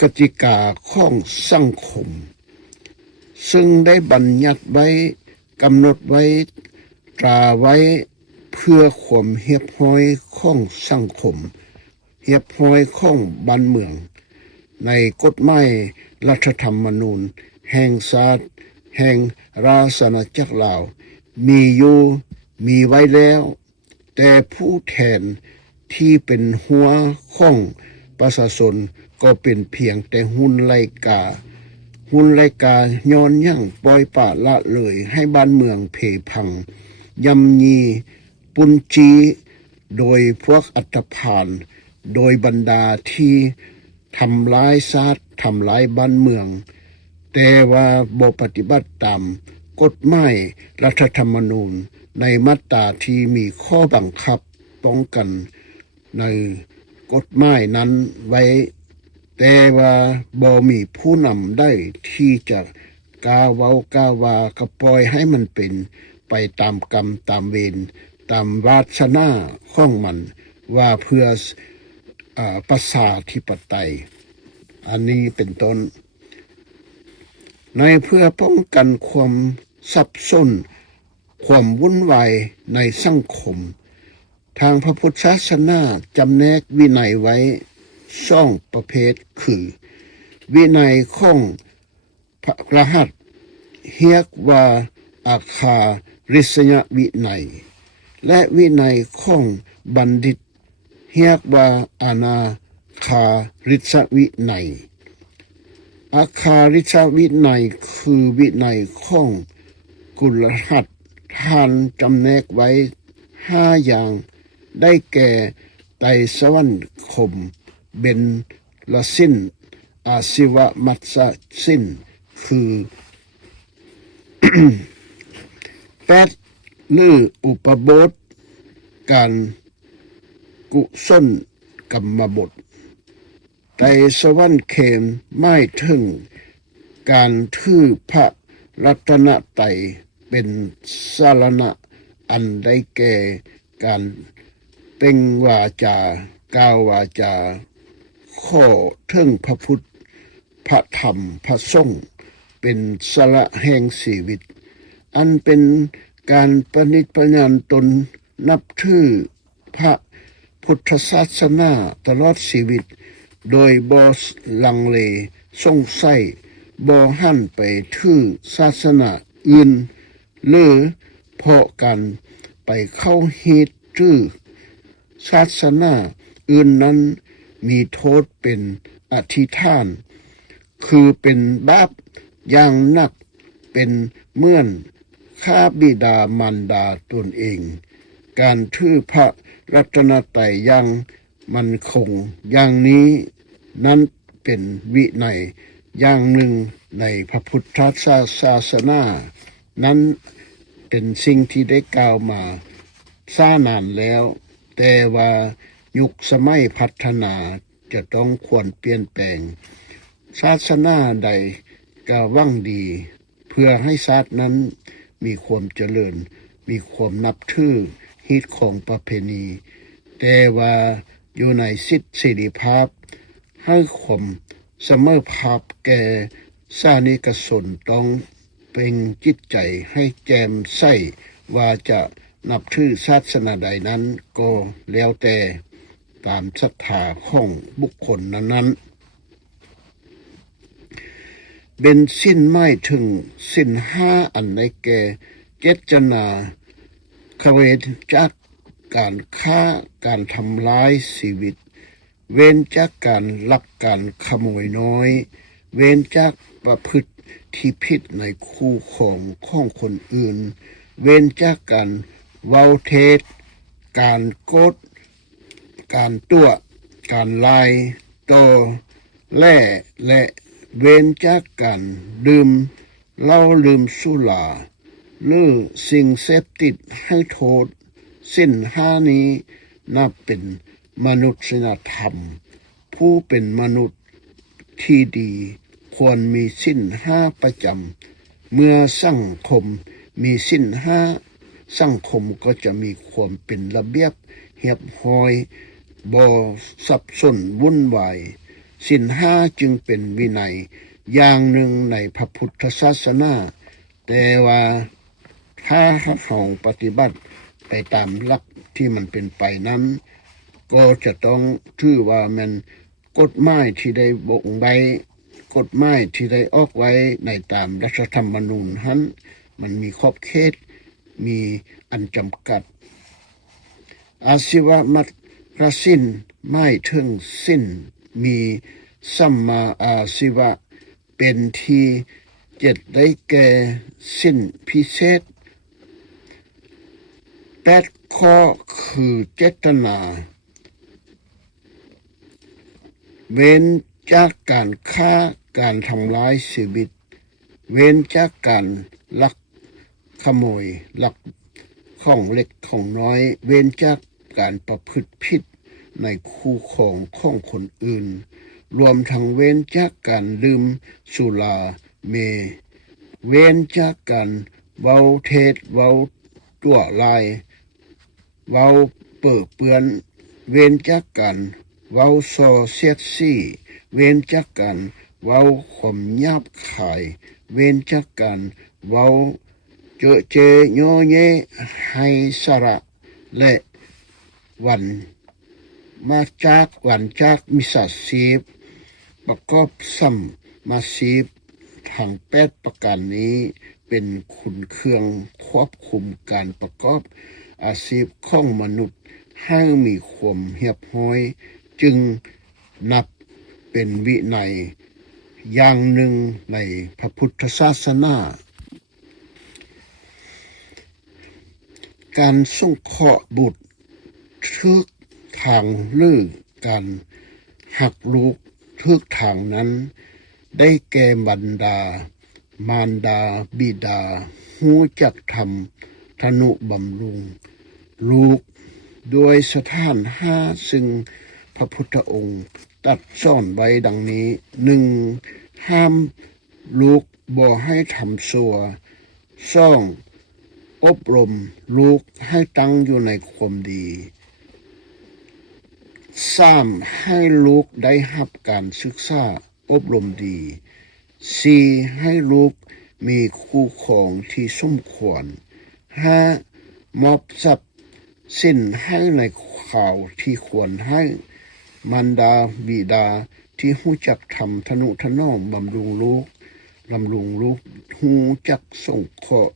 กติกาของสังคมซึ่งได้บัญญัติไว้กำหนดไว้ตราไว้เพื่อความเรียบร้อยของสังคมเรียบร้อยของบ้านเมืองในกฎหมายรัฐธรรมนูญแห่งชาติแห่งราชอาณาจักรลาวมีไว้แล้วแต่ผู้แทนที่เป็นหัวของประชาชนก็เป็นเพียงแต่หุ้นรายการย้อนยั่งปล่อยปละละเลยให้บ้านเมืองเพพังยำยีปุนจีโดยพวกอัตภานโดยบรรดาที่ทำร้ายชาติทำร้ายบ้านเมืองแต่ว่าบ่ปฏิบัติตามกฎหมายรัฐธรรมนูญในมาตราที่มีข้อบังคับป้องกันในกฎหมายนั้นไว้แต่ว่าบ่มีผู้นำได้ที่จะกล้าเว้ากล้าว่าก็ปล่อยให้มันเป็นไปตามกรรมตามเวรตามวาสนาของมันว่าเพื่อประชาธิปไตยอันนี้เป็นต้น ในเพื่อป้องกันความสับสนความวุ่นวายในสังคมทางพระพุทธศาสนาจำแนกวินัยไว้สองประเภทคือวินัยของพระรหัสเรียกว่าอาคาริษยวินัยและวินัยของบัณฑิตเรียกว่าอนาคาริษวินัยอาคาริษวินัยคือวินัยของกุลหัสท่านจำแนกไว้5อย่างได้แก่ไตรสวรรคมเบญลสินอาศิวมัสสสินคือ8หรืออุปโบทการกุศลกรรมบทไตรสวรรคเขมไม่ถึงการถือพระรัตนตรัยเป็นสารณะอันได้แก่การเป่งวาจากล่าววาจาข้อถึงพระพุทธพระธรรมพระสงฆ์เป็นสาระแห่งชีวิตอันเป็นการประนิจประญาณตนนับถือพระพุทธศาสนาตลอดชีวิตโดยบ่ลังเลสงสัยบ่หันไปถือศาสนาอื่นหรือเพราะกันไปเข้าฮีดถือศาสนาอื่นนั้นมีโทษเป็นอธิฐานคือเป็นบาปอย่างหนักเป็นเหมือนฆ่าบิดามารดาตนเองการถือพระรัตนตรัยอย่างมั่นคงอย่างนี้นั้นเป็นวินัยอย่างหนึ่งในพระพุทธศาสนานั้นเป็นสิ่งที่ได้กล่าวมาช้านานแล้วแต่ว่ายุคสมัยพัฒนาจะต้องควรเปลี่ยนแปลงศาสนาใดก็หวังดีเพื่อให้ศาสนานั้นมีความเจริญมีความนับถือฮีตของประเพณีแต่ว่าอยู่ในสิทธิเสรีภาพให้ความเสมอภาพแก่สานิกชนต้องเป็นจิตใจให้แจ่มใสว่าจะนับถือศาสนาใดนั้นก็แล้วแต่ตามศรัทธาของบุคคลนั้นๆเป็นสิ้นหมายถึงสิ้น5อันได้แก่เจตนาขเวทจากการฆ่าการทำร้ายชีวิตเว้นจากการลักการขโมยน้อยเว้นจากประพฤติที่ผิดในคู่ของคนอื่นเว้นจากการเว้าเท็จการโกดการตัวการลายต่อและเว้นจากการดื่มเหล้าลืมสุราหรือสิ่งเสพติดให้โทษสิ้น5นี้นับเป็นมนุษยธรรมผู้เป็นมนุษย์ที่ดีควรมีสิ้น5ประจำเมื่อสังคมมีสิ้น5สังคมก็จะมีความเป็นระเบียบเรียบร้อยบ่สับสนวุ่นวายสิ้น5จึงเป็นวินัยอย่างหนึ่งในพระพุทธศาสนาแต่ว่าถ้าเราปฏิบัติไปตามหลักที่มันเป็นไปนั้นก็จะต้องถือว่ามันกฎหมายที่ได้บ่งไว้กฎหมายที่ได้ออกไว้ในตามรัฐธรรมนูญนั้นมันมีขอบเขตมีอันจำกัดอาชีวมัตรสินไม่ถึงสิ้นมีสัมมาอาชีวะเป็นที่7ได้แก่สิ้นพิเศษ8ข้อคือเจตนาเว้นจากการฆ่าการทำร้ายชีวิตเว้นจากการลักขโมยลักของเล็กของน้อยเว้นจากการประพฤติผิดในคู่ของคนอื่นรวมทั้งเว้นจากการดื่มสุราเมเว้นจากการเว้าเท็จเว้าตัวลายเว้าเปื้อเปื้อนเว้นจากการเว้าส่อเสียดสีเว้นจากการ เว้าความหยาบคายเว้นจากการเว้าเจอเจโยเยให้สาระและหวันมาจากหวันจากมิสาชีพประกอบซ้ำมาชีพทาง8ประการนี้เป็นคุณเครื่องควบคุมการประกอบอาชีพของมนุษย์ให้มีความเรียบร้อยจึงนับเป็นวินัยอย่างหนึ่งในพระพุทธศาสนาการสงเคราะห์บุตรทึกทางหรือการหักลูกทึกทางนั้นได้แก่บรรดามารดาบิดาหูจักทำทนุบำรุงลูกโดยสถานห้าซึ่งพระพุทธองค์ตรัสสอนไว้ดังนี้1ห้ามลูกบ่ให้ทำชั่ว2อบรมลูกให้ตั้งอยู่ในความดี3ให้ลูกได้รับการศึกษาอบรมดี4ให้ลูกมีคู่ครองที่สมควร5มอบทรัพย์สินให้ในข่าวที่ควรให้มารดาบิดาที่หู้จักทำทนุถนอมบำรุงลูกหู้จักส่งเคราะห์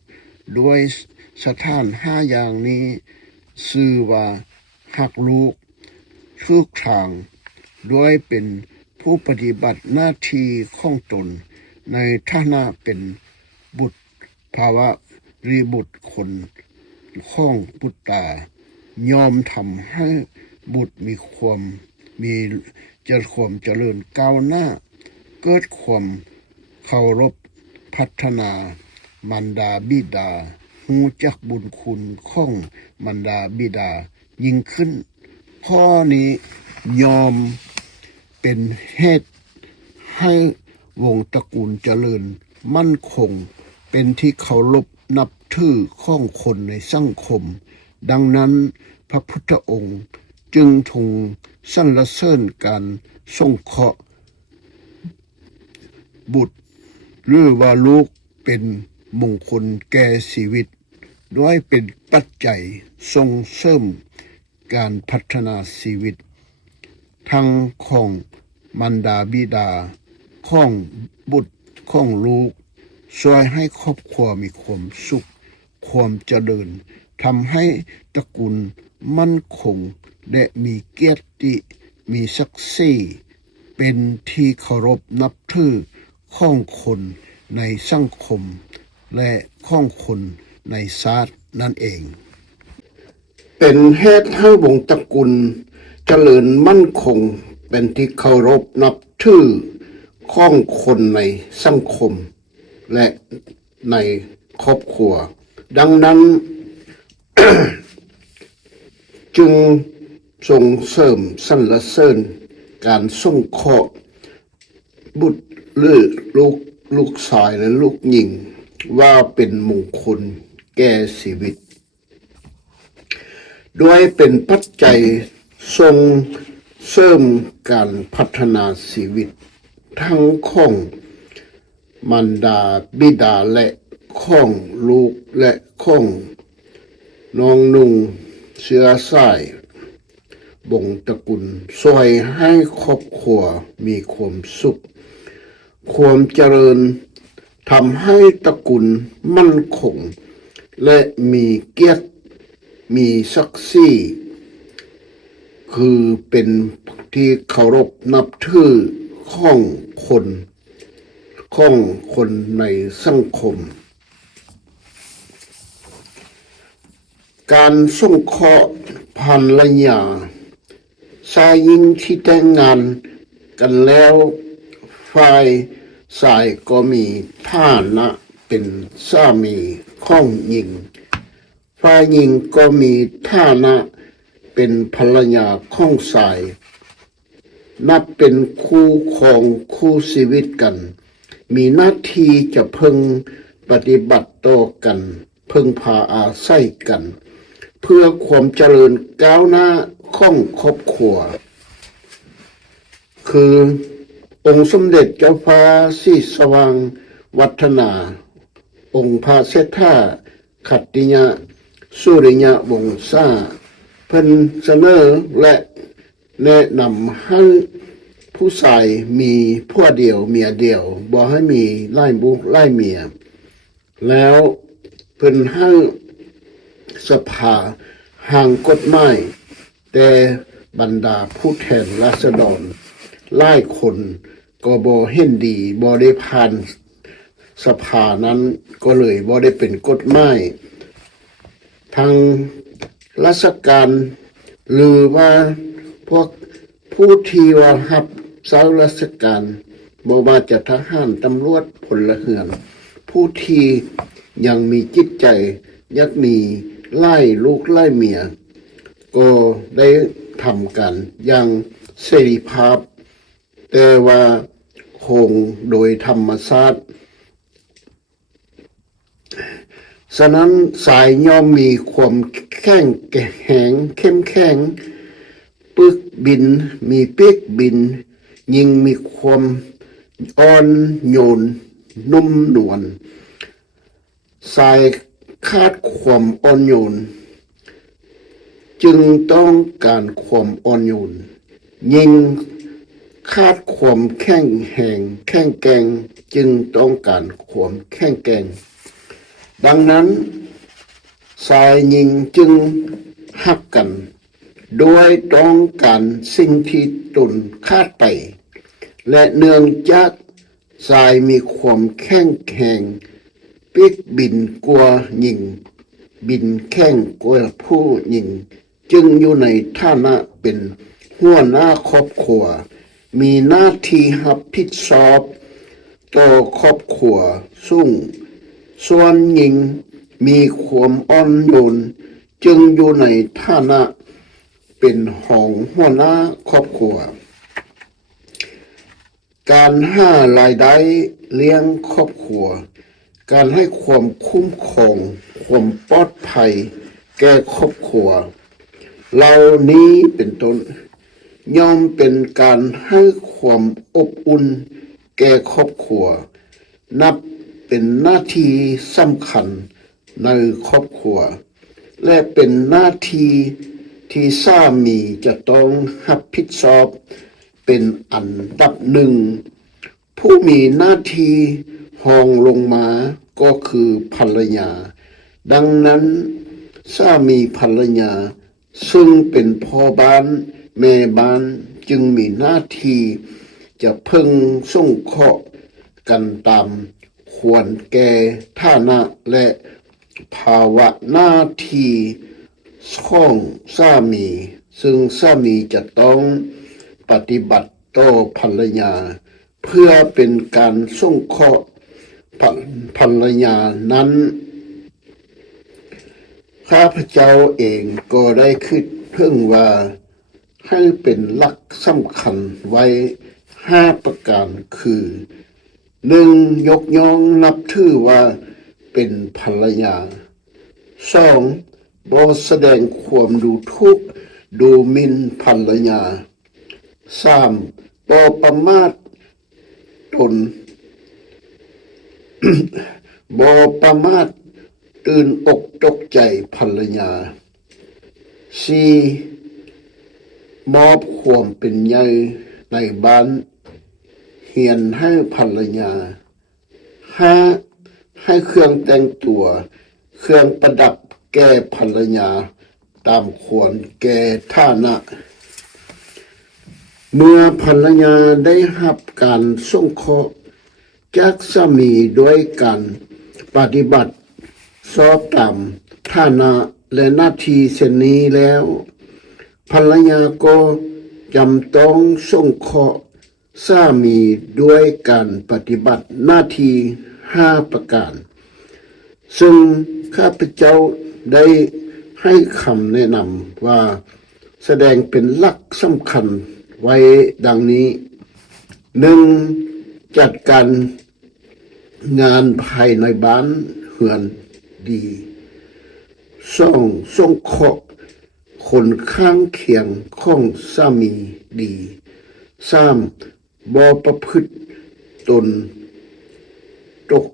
ด้วยสถาน5อย่างนี้ชื่อว่าหักลูกทุกทางด้วยเป็นผู้ปฏิบัติหน้าที่ของตนในฐานะเป็นบุตรภาวะรีบุตรคนของบุตรตายอมทำให้บุตรมีความเจริญก้าวหน้าเกิดความเคารพพัฒนามารดาบิดารู้จักบุญคุณของมารดาบิดายิ่งขึ้นข้อนี้ยอมเป็นเหตุให้วงตระกูลเจริญมั่นคงเป็นที่เคารพนับถือของคนในสังคมดังนั้นพระพุทธองค์จึงทรงสรรเสริญการสงเคราะห์บุตรหรือว่าลูกเป็นมงคลแก่ชีวิตด้วยเป็นปัจจัยส่งเสริมการพัฒนาชีวิตทั้งของมารดาบิดาของบุตรของลูกช่วยให้ครอบครัวมีความสุขความเจริญทำให้ตระกูลมั่นคงและมีเกียรติมีศักดิ์ศรีเป็นที่เคารพนับถือของคนในสังคมและของคนในชาตินั่นเองเป็นเหตุให้วงตระกูลเจริญมั่นคงเป็นที่เคารพนับถือของคนในสังคมและในครอบครัวดังนั้น จึงส่งเสริมสรรเสริญการสงเคราะห์บุตรหรือลูกชายและลูกหญิงว่าเป็นมงคลแก่ชีวิตด้วยเป็นปัจจัยส่งเสริมการพัฒนาชีวิตทั้งของมารดาบิดาและของลูกและของน้องนุ่งเชื้อสายบงตระกุลช่วยให้ครอบครัวมีความสุขความเจริญทำให้ตระกุลมั่นคงและมีเกียรติมีศักดิ์ศรีคือเป็นที่เคารพนับถือของคนในสังคมการสงเคราะห์ภรรยาชายหญิงที่แต่งงานกันแล้วฝ่ายชายก็มีฐานะเป็นสามีของหญิงฝ่ายหญิงก็มีฐานะเป็นภรรยาของชายนับเป็นคู่ครองคู่ชีวิตกันมีหน้าที่จะพึงปฏิบัติต่อกันพึงพาอาศัยกันเพื่อความเจริญก้าวหน้าของครอบครัวคือ องค์สมเด็จเจ้าฟ้าศรีสว่างวัฒนา องค์พระเศรษฐาขัตติยะสุริยะวงศ์ซ่าเพิ่นเสนอและแนะนำให้ผู้ชายมีผัวเดียวเมียเดียวบ่ให้มีหลายบุกหลายเมียแล้วเพิ่นให้สภาห่างกฎหมายแต่บรรดาผู้แทนราษฎรหลายคนก็บ่เห็นดีบ่ได้ผ่านสภานั้นก็เลยบ่ได้เป็นกฎหมายทางราชการหรือว่าพวกผู้ที่ว่ารับเจ้าราชการบ่ว่าจะทหารตำรวจพลเรือนผู้ที่ยังมีจิตใจอยากมีไล่ลูกไล่เมียก็ได้ทำกันอย่างเสรีภาพแต่ว่าคงโดยธรรมชาติฉะนั้นสายย่อมมีความแข็งแข็งเข้มแข็งปึกบินมีปีกบินยิงมีความอ่อนโยนนุ่มนวลสายขาดความอ่อนโยนจึงต้องการความอ่อนโยนยิงขาดความแข็งแรงแข็งแกร่งจึงต้องการความแข็งแกร่งดังนั้นสายยิงจึงหักกันโดยต้องการสิ่งที่ตนขาดไปและเนื่องจากสายมีความแข็งแข็งปีกบินกว่ายิงบินแข็งกว่าผู้ยิงจึงอยู่ในฐานะเป็นหัวหน้าครอบครัวมีหน้าที่รับผิดชอบต่อครอบครัวสูงส่วนหญิงมีความอ่อนโยนจึงอยู่ในฐานะเป็นของหัวหน้าครอบครัวการหารายได้เลี้ยงครอบครัวการให้ความคุ้มครองความปลอดภัยแก่ครอบครัวเหล่านี้เป็นต้นย่อมเป็นการให้ความอบอุ่นแก่ครอบครัวนับเป็นหน้าที่สำคัญในครอบครัวและเป็นหน้าที่ที่สามีจะต้องรับผิดชอบเป็นอันดับหนึ่งผู้มีหน้าที่รองลงมาก็คือภรรยาดังนั้นสามีภรรยาซึ่งเป็นพ่อบ้านแม่บ้านจึงมีหน้าที่จะพึงส่งเคราะห์กันตามควรแก่ฐานะและภาวะหน้าที่ของสามีซึ่งสามีจะต้องปฏิบัติต่อภรรยาเพื่อเป็นการส่งเคราะห์ภรรยานั้นข้าพเจ้าเองก็ได้คิดเพิ่งว่าให้เป็นหลักสำคัญไว้5ประการคือ 1. ยกย่องนับถือว่าเป็นภรรยา 2. บ่แสดงความดูถูกดูหมิ่นภรรยา 3. บ่ประมาทตน บ่ประมาทตื่นอกตกใจภรรยา 4. มอบความเป็นใหญ่ในบ้านเฮียนให้ภรรยา 5. ให้เครื่องแต่งตัวเครื่องประดับแก่ภรรยาตามควรแก่ฐานะเมื่อภรรยาได้รับการสงเคราะห์จากสามีด้วยการปฏิบัติชอบตามฐานะและหน้าที่เช่นนี้แล้วภรรยาก็จำต้องสงเคราะห์สามีด้วยการปฏิบัติหน้าที่5ประการซึ่งข้าพเจ้าได้ให้คำแนะนำว่าแสดงเป็นหลักสำคัญไว้ดังนี้ 1. จัดการงานภายในบ้านเรือนดี 2. สงเคราะห์คนข้างเคียงของสามีดี 3. ป บ่ประพฤติตนตก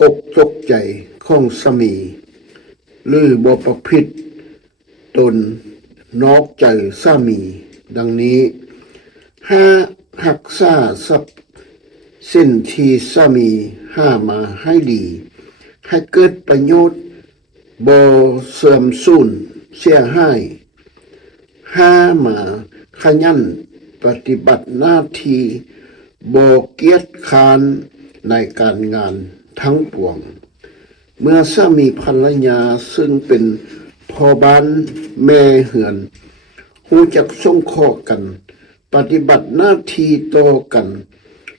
อกตกใจของสามี หรือบ่ประพฤติตนนอกใจสามี ดังนี้ห้ารักษาทรัพย์สินที่สามีหามาให้ดี ให้เกิดประโยชน์บ่เสื่อมสูญเสียหายห้ามาขยันปฏิบัติหน้าที่บ่เกียจคร้านในการงานทั้งปวง เมื่อสามีภรรยาซึ่งเป็นพ่อบ้านแม่เหือนรู้จักสงเคราะห์กัน ปฏิบัติหน้าที่ต่อกัน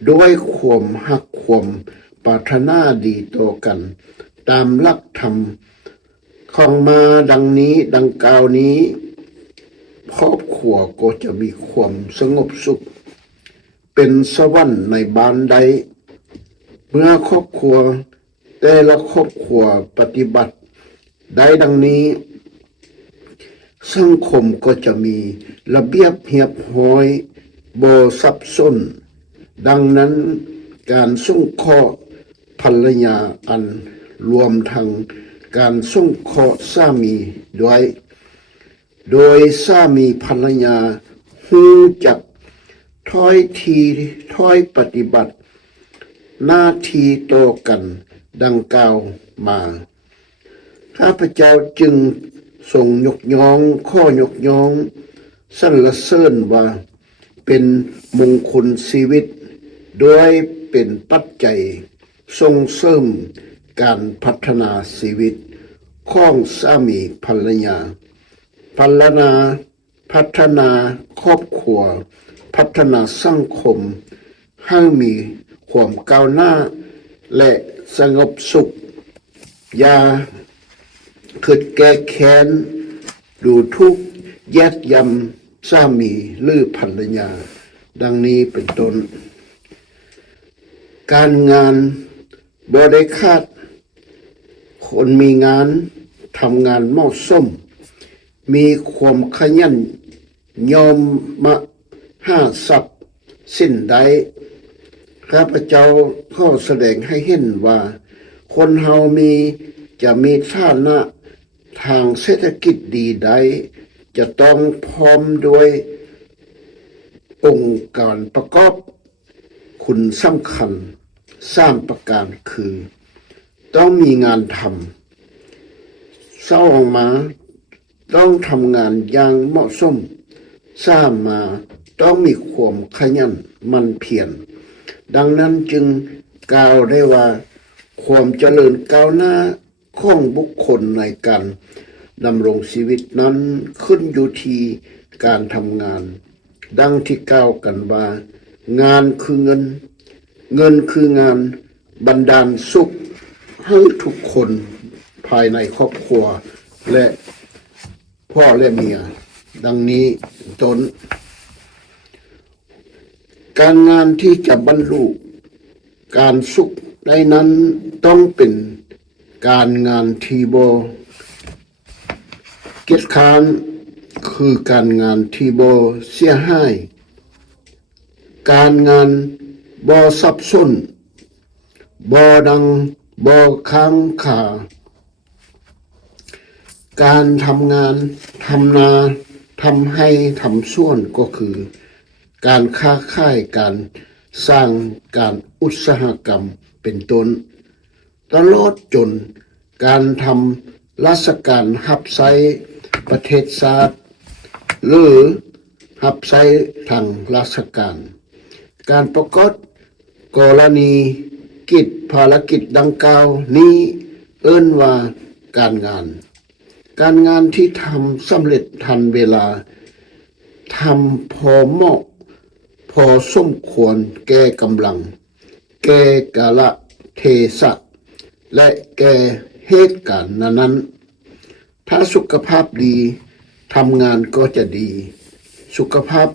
ด้วยความรักความปรารถนาดีต่อกัน ตามหลักธรรมของมาดังนี้ดังกล่าวนี้ครอบครัวก็จะมีความสงบสุข เป็นสวรรค์ในบ้านใด เมื่อครอบครัวแต่ละครอบครัวปฏิบัติได้ดังนี้ สังคมก็จะมีระเบียบเรียบร้อยบ่สับสน ดังนั้นการสงเคราะห์ภรรยาอันรวมทั้งการสงเคราะห์สามีด้วย โดยสามีภรรยารู้จักถ้อยทีถ้อยปฏิบัติหน้าที่ต่อกันดังกล่าวมาข้าพเจ้าจึงทรงยกย่องข้อยกย่องสรรเสริญว่าเป็นมงคลชีวิตโดยเป็นปัจจัยส่งเสริมการพัฒนาชีวิตของสามีภรรยาพัฒนาครอบครัวพัฒนาสังคมให้มีความก้าวหน้าและสงบสุขอย่าคิดแก้แค้นดูทุกข์แยดยำสามีหรือภรรยาดังนี้เป็นต้นการงานบ่ได้คาดคนมีงานทำงานเหมาะสมมีความขยันยอมมาหาทรัพย์สิ้นใดข้าพเจ้าขอแสดงให้เห็นว่าคนเฮาจะมีฐานะทางเศรษฐกิจดีใดจะต้องพร้อมด้วยองค์การประกอบคุณสำคัญ3ประการคือต้องมีงานทำเศร้าออกมาต้องทำงานอย่างเหมาะสม3มาต้องมีความขยันหมั่นเพียรดังนั้นจึงกล่าวได้ว่าความเจริญก้าวหน้าของบุคคลในการดำรงชีวิตนั้นขึ้นอยู่ที่การทำงานดังที่กล่าวกันว่างานคือเงินเงินคืองานบันดาลสุขให้ทุกคนภายในครอบครัวและพ่อและเมียดังนี้ต้นการงานที่จะบรรลุการสุขได้นั้นต้องเป็นการงานที่บ่เกียจคร้านคือการงานที่บ่เสียหายการงานบ่สับสนบ่ดังบ่ค้างคาการทำงานทำนาทำให้ทำสวนก็คือการค้าขายการสร้างการอุตสาหกรรมเป็นต้นตลอดจนการทำราชการรับใช้ประเทศชาติหรือรับใช้ทางราชการการประกอบกรณีกิจภารกิจดังกล่าวนี้เอิ้นว่าการงานที่ทำสำเร็จทันเวลาทำพอเหมาะพอสมควรแก่กำลังแก่กาลเทศะและแก่เหตุการณ์นั้นถ้าสุขภาพดีทำงานก็จะดีสุขภาพ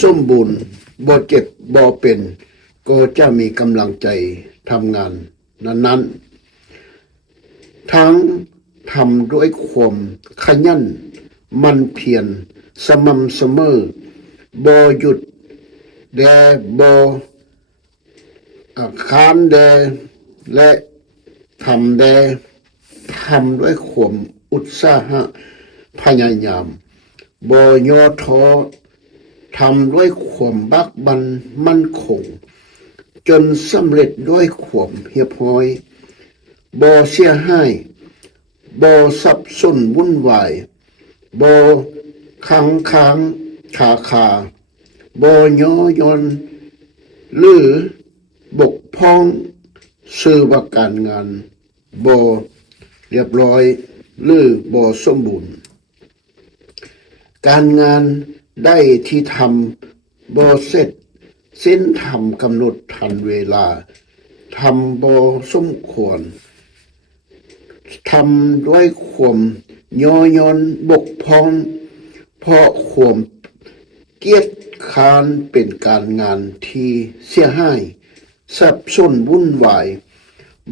สมบูรณ์บ่เจ็บบ่เป็นก็จะมีกำลังใจทำงานนั้นทั้งทำด้วยความขยันหมั่นเพียรสม่ำเสมอบ่หยุด แด่บ่ค้านแด่และทำแด่ทำด้วยความอุตสาหะพยายามบ่ย่อท้อทำด้วยความบักบันมั่นคงจนสำเร็จด้วยความเรียบร้อยบ่เสียหายบ่สับสนวุ่นวายบ่ค้างคาบ่ย่อย่อนหรือบกพร่องสื่อว่าการงานบ่เรียบร้อยหรือบ่สมบูรณ์การงานได้ที่ทำบ่เสร็จสิ้นทำกำหนดทันเวลาทำบ่สมควรทำด้วยความย่อย่อนบกพร่องเพราะความเกียจคร้านเป็นการงานที่เสียหายสับสนวุ่นวาย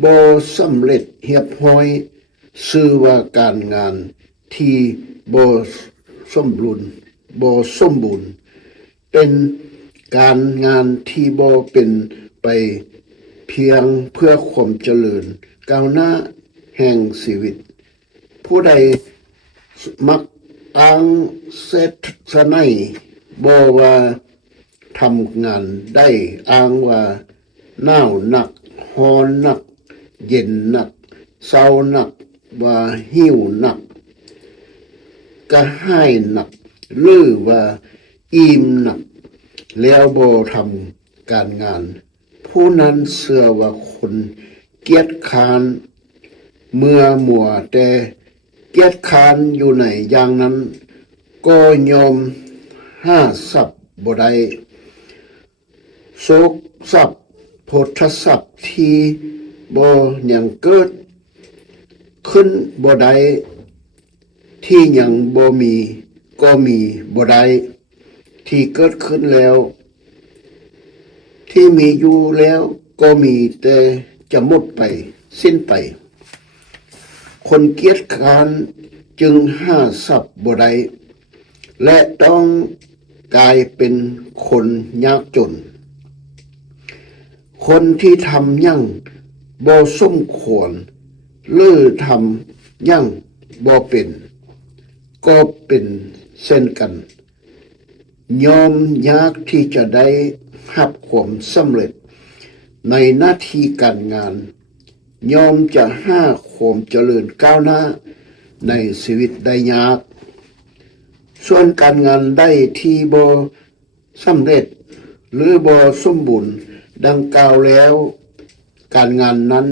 บ่สำเร็จเรียบร้อยชื่อว่าการงานที่บ่สมบูรณ์เป็นการงานที่บ่เป็นไปเพียงเพื่อความเจริญก้าวหน้าแห่งชีวิตผู้ใดมักอ้างเศรษฐนัยบ่ว่าทำงานได้อ้างว่าหนาวหนักร้อนหนักเย็นหนักเศร้าหนักว่าหิวหนักกระหายหนักหรือว่าอิ่มหนักแล้วบ่ทำการงานผู้นั้นเชื่อว่าคนเกียจคร้านเมื่อมัวแต่เกียจคร้านอยู่ในอย่างนั้นก็ยอมหาทรัพย์บ่ได้โศกทรัพย์โพธทรัพย์ที่บ่ยังเกิดขึ้นบ่ได้ที่ยังบ่มีก็มีบ่ได้ที่เกิดขึ้นแล้วที่มีอยู่แล้วก็มีแต่จะหมดไปสิ้นไปคนเกียจคร้านจึงหาทรัพย์บ่ได้และต้องกลายเป็นคนยากจนคนที่ทำยั่งบ่สมควรหรือทำยั่งบ่เป็นก็เป็นเช่นกันยอมยากที่จะได้รับความสำเร็จในหน้าที่การงานยอมจะหาความเจริญก้าวหน้าในชีวิตได้ยากส่วนการงานได้ที่บ่สำเร็จหรือบ่สมบูรณ์ดังกล่าวแล้วการงานนั้น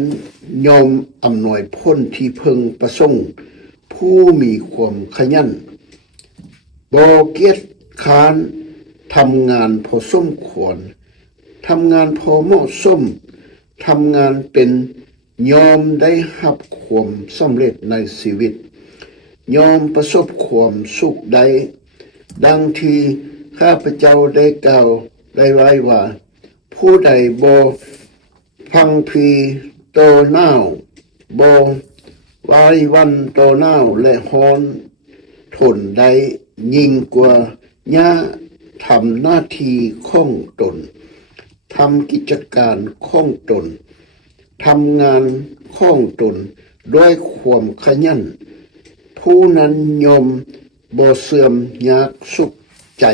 ยอมอำนวยผลที่พึงประสงค์ผู้มีความขยันบ่เกียจคร้านทำงานพอสมควรทำงานพอเหมาะสมทำงานเป็นยอมได้รับความสำเร็จในชีวิตยอมประสบความสุขได้ดังที่ข้าพเจ้าได้กล่าวได้ไว้ว่าผู้ใดบ่พังพีโตหนาวบ่ไว้วันโตหนาวและฮ้อนทนได้ยิ่งกว่าย่าทำหน้าที่ของตนทำกิจการของตนทำงานของตนด้วยความขยันผู้นั้นยอมบ่เสื่อมยากสุขใจ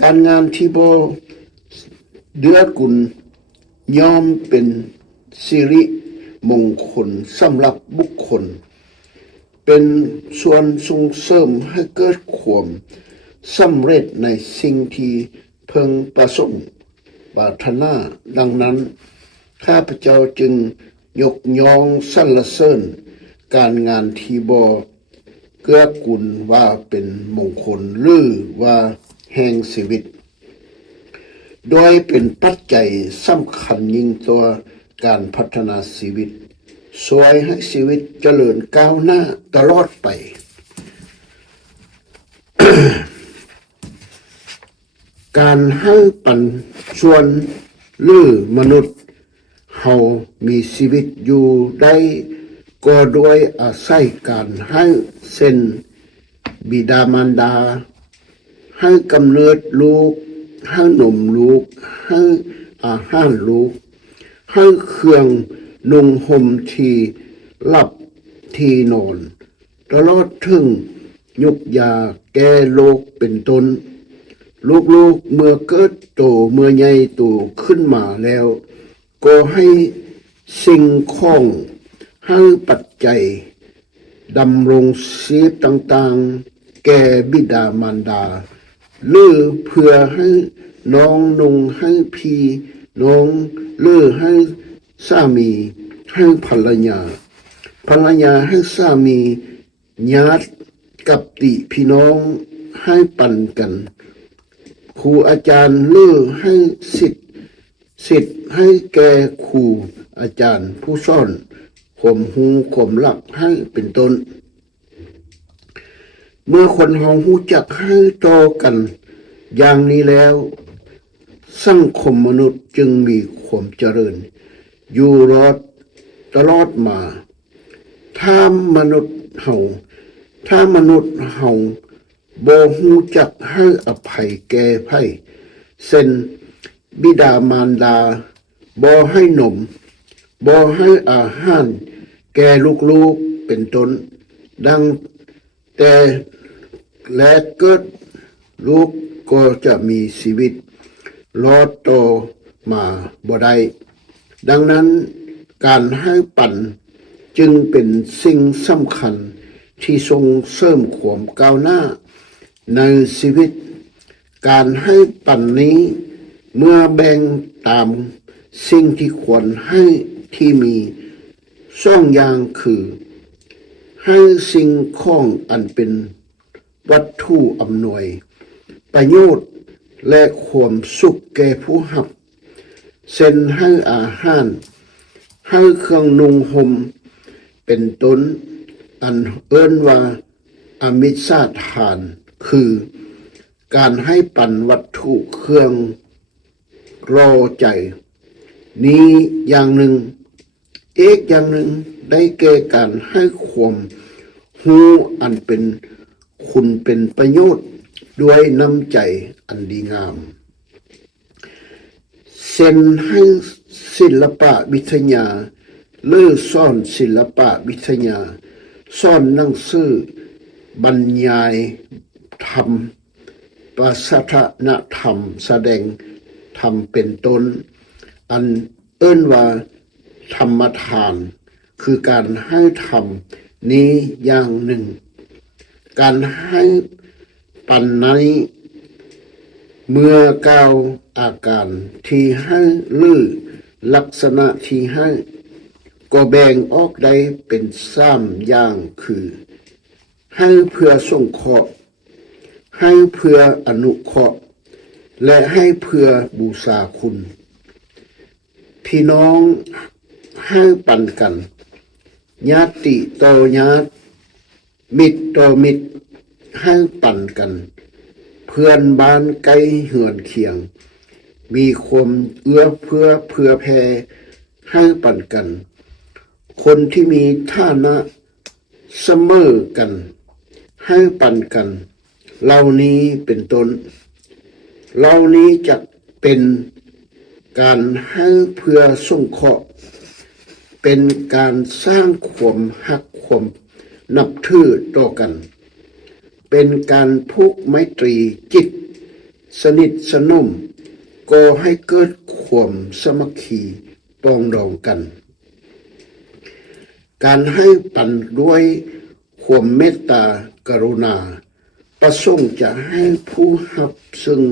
การงานที่บ่เดือกุลยอมเป็นสิริมงคลสำหรับบุคคลเป็นส่วนส่งเสริมให้เกิดความสำเร็จในสิ่งที่เพึงประสงค์ปรารถนาดังนั้นข้าพเจ้าจึงยกย่องสรรเสริญการงานที่บ่เกื้อกูลว่าเป็นมงคลหรือว่าแห่งชีวิตโดยเป็นปัจจัยสำคัญยิ่งตัวการพัฒนาชีวิตช่วยให้ชีวิตเจริญก้าวหน้าตลอดไป การให้ปันส่วนหรือมนุษย์เฮามีชีวิตอยู่ได้ก็ด้วยอาศัยการให้เส้นบิดามารดาให้กำเนิดลูก ให้นมลูกให้อาหารลูกให้เครื่องนุ่งห่มที่หลับที่นอนตลอดถึงยุกยาแก้โรคเป็นต้นลูกๆเมื่อเกิดโตเมื่อใหญ่โตขึ้นมาแล้วก็ให้สิ่งของให้ปัจจัยดำรงชีพต่างๆแก่บิดามารดาหรือเพื่อให้น้องนุ่งให้พี่น้องหรือให้สามีให้ภรรยาให้สามีญาติกับติพี่น้องให้ปันกันครูอาจารย์หรือให้สิทธิ์ให้แก่ครูอาจารย์ผู้สอนข่มหูข่มหลักให้เป็นต้นเมื่อคนเฮารู้จักให้ต่อกันอย่างนี้แล้วสังคมมนุษย์จึงมีความเจริญอยู่รอดตลอดมาถ้ามนุษย์เฮาบ่รู้จักให้อภัยแก่ไผเช่นบิดามารดาบ่ให้นมบ่ให้อาหารแก่ลูกๆเป็นต้นดังแต่และเกิดลูกก็จะมีชีวิตรอดต่อมาบ่ได้ดังนั้นการให้ปันจึงเป็นสิ่งสำคัญที่ส่งเสริมความก้าวหน้าในชีวิตการให้ปันนี้เมื่อแบ่งตามสิ่งที่ควรให้ที่มีสองอย่างคือให้สิ่งของอันเป็นวัตถุอำนวยประโยชน์และความสุขแก่ผู้รับเช่นให้อาหารให้เครื่องนุ่งห่มเป็นต้นอันเอิ้นว่าอมิสสาทานคือการให้ปันวัตถุเครื่องรอใจนี้อย่างหนึ่งอีกอย่างหนึ่งได้แก่การให้ความรู้อันเป็นคุณเป็นประโยชน์ด้วยน้ำใจอันดีงามเช่นให้ศิลปะวิทยาหรือสอนศิลปะวิทยาสอนหนังสือบรรยายธรรมประสาทนธรรมแสดงธรรมเป็นต้นอันเอิ้นว่าธรรมทานคือการให้ธรรมนี้อย่างหนึ่งการให้ปันนี้เมื่อกล่าวอาการที่ให้หรือลักษณะที่ให้ก็แบ่งออกได้เป็น3อย่างคือให้เพื่อสงเคราะห์ให้เพื่ออนุเคราะห์และให้เพื่อบูชาคุณพี่น้องให้ปันกันญาติต่อญาติมิตรต่อมิตรให้ปันกันเพื่อนบ้านใกล้เหือนเคียงมีความเอื้อเพื่อแผ่ให้ปันกันคนที่มีฐานะเสมอกันให้ปันกันเหล่านี้เป็นต้นเหล่านี้จะเป็นการให้เพื่อสงเคราะห์เป็นการสร้างความฮักความนับถือต่อกันเป็นการผูกไมตรีจิตสนิทสนมก่อให้เกิดความสามัคคีปรองดองกันการให้ปันด้วยความเมตตากรุณาประสงค์จะให้ผู้รับซึ่ง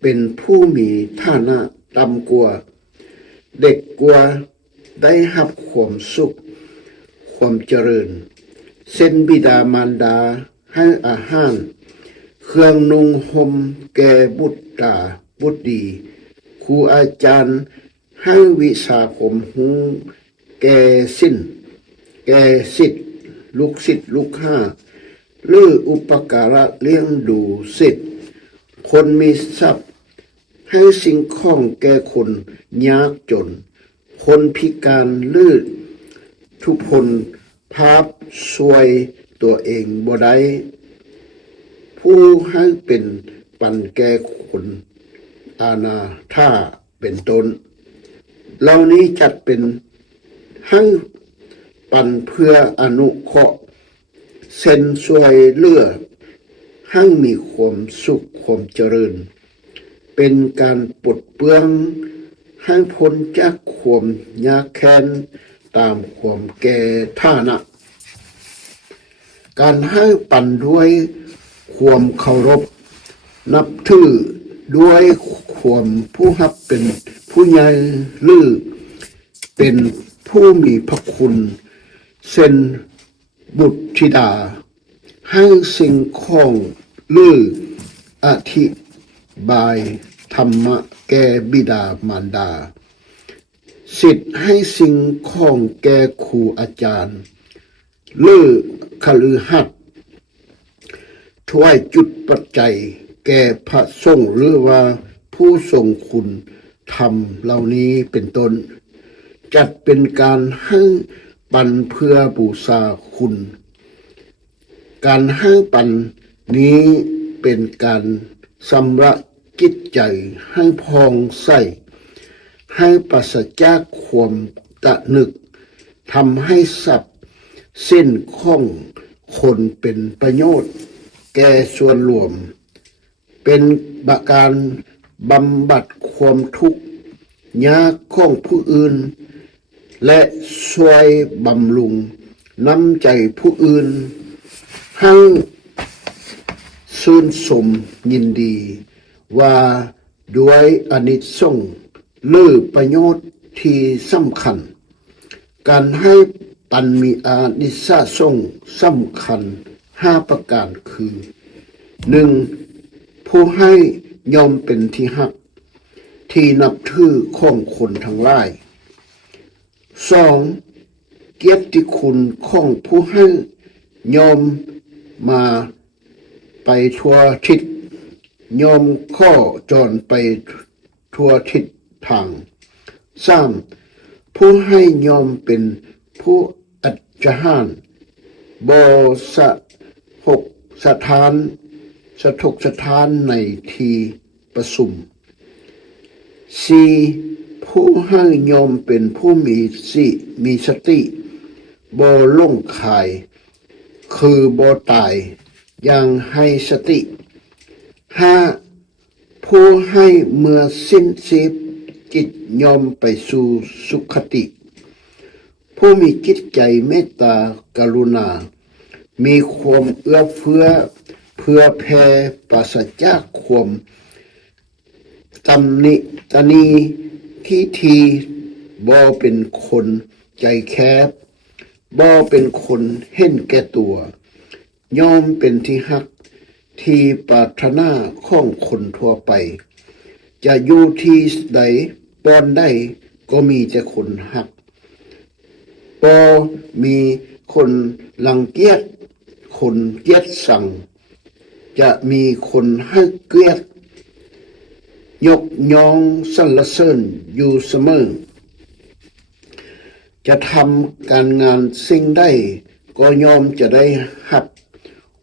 เป็นผู้มีฐานะต่ำกว่าเด็กกว่าได้รับความสุขความเจริญเช่นบิดามารดาให้อาหารเครื่องนุ่งห่มแก่บุตรบุตรดีครูอาจารย์ให้วิชาข่มหูแก่สิทธิ์ลูกศิษย์ลูกหาหรืออุปการะเลี้ยงดูศิษย์คนมีทรัพย์ให้สิ่งของแก่คนยากจนคนพิการหรือทุพพลภาพช่วยตัวเองบ่ได้ผู้ให้เป็นปันแก่คน อาณาถ้าเป็นต้นเหล่านี้จัดเป็นให้ปันเพื่ออนุเคราะห์เส้นช่วยเหลือให้มีความสุขความเจริญเป็นการปลดเปลื้องให้พ้นจากความยากแค้นตามความแก่ฐานะการให้ปันด้วยความเคารพนับถือด้วยความผู้รับเป็นผู้ใหญ่หรือเป็นผู้มีพระคุณเช่นบุตรธิดาให้สิ่งของหรืออธิบายธรรมะแก่บิดามารดาสิทธิ์ให้สิ่งของแก่ครูอาจารย์หรือคฤหัสถ์ถวายจุดปัจจัยแก่พระสงฆ์หรือว่าผู้ทรงคุณธรรมเหล่านี้เป็นต้นจัดเป็นการให้ปันเพื่อบูชาคุณการให้ปันนี้เป็นการชำระจิตใจให้พองใสให้ปราศจากความตะนึกทำให้สับเส้นข้องคนเป็นประโยชน์แก่ส่วนรวมเป็นการบำบัดความทุกข์ยากของผู้อื่นและช่วยบำรุงน้ำใจผู้อื่นให้ชื่นชมยินดีว่าด้วยอานิสงส์หรือประโยชน์ที่สำคัญการให้ปันมีอานิสงส์สำคัญ5ประการคือ 1. ผู้ให้ย่อมเป็นที่ฮักที่นับถือของคนทั้งหลาย 2. เกียรติคุณของผู้ให้ย่อมมาไปทั่วทิศย่อมข้อจรไปทั่วทิศทาง 3. ผู้ให้ย่อมเป็นผู้อัจฉริยะบสะหกสถานสถกสถานในที่ประชุม 4. ผู้ให้ย่อมเป็นผู้มีสติบ่หลงขายคือบ่ตายอย่างให้สติ 5. ผู้ให้เมื่อสิ้นชีพจิตย่อมไปสู่สุขติผู้มีจิตใจเมตตากรุณามีความเอื้อเฟื้อเพื่อแผ่ปราศจากความตำหนิตนีที่บ่เป็นคนใจแคบบ่เป็นคนเห็นแก่ตัวย่อมเป็นที่ฮักที่ปรารถนาของคนทั่วไปจะอยู่ที่ใดปอนใดก็มีแต่คนฮักบ่มีคนรังเกียจคนเกลียดสั่งจะมีคนให้เกียรติยกย่องสรรเสริญอยู่เสมอจะทำการงานสิ่งใดก็ยอมจะได้หับ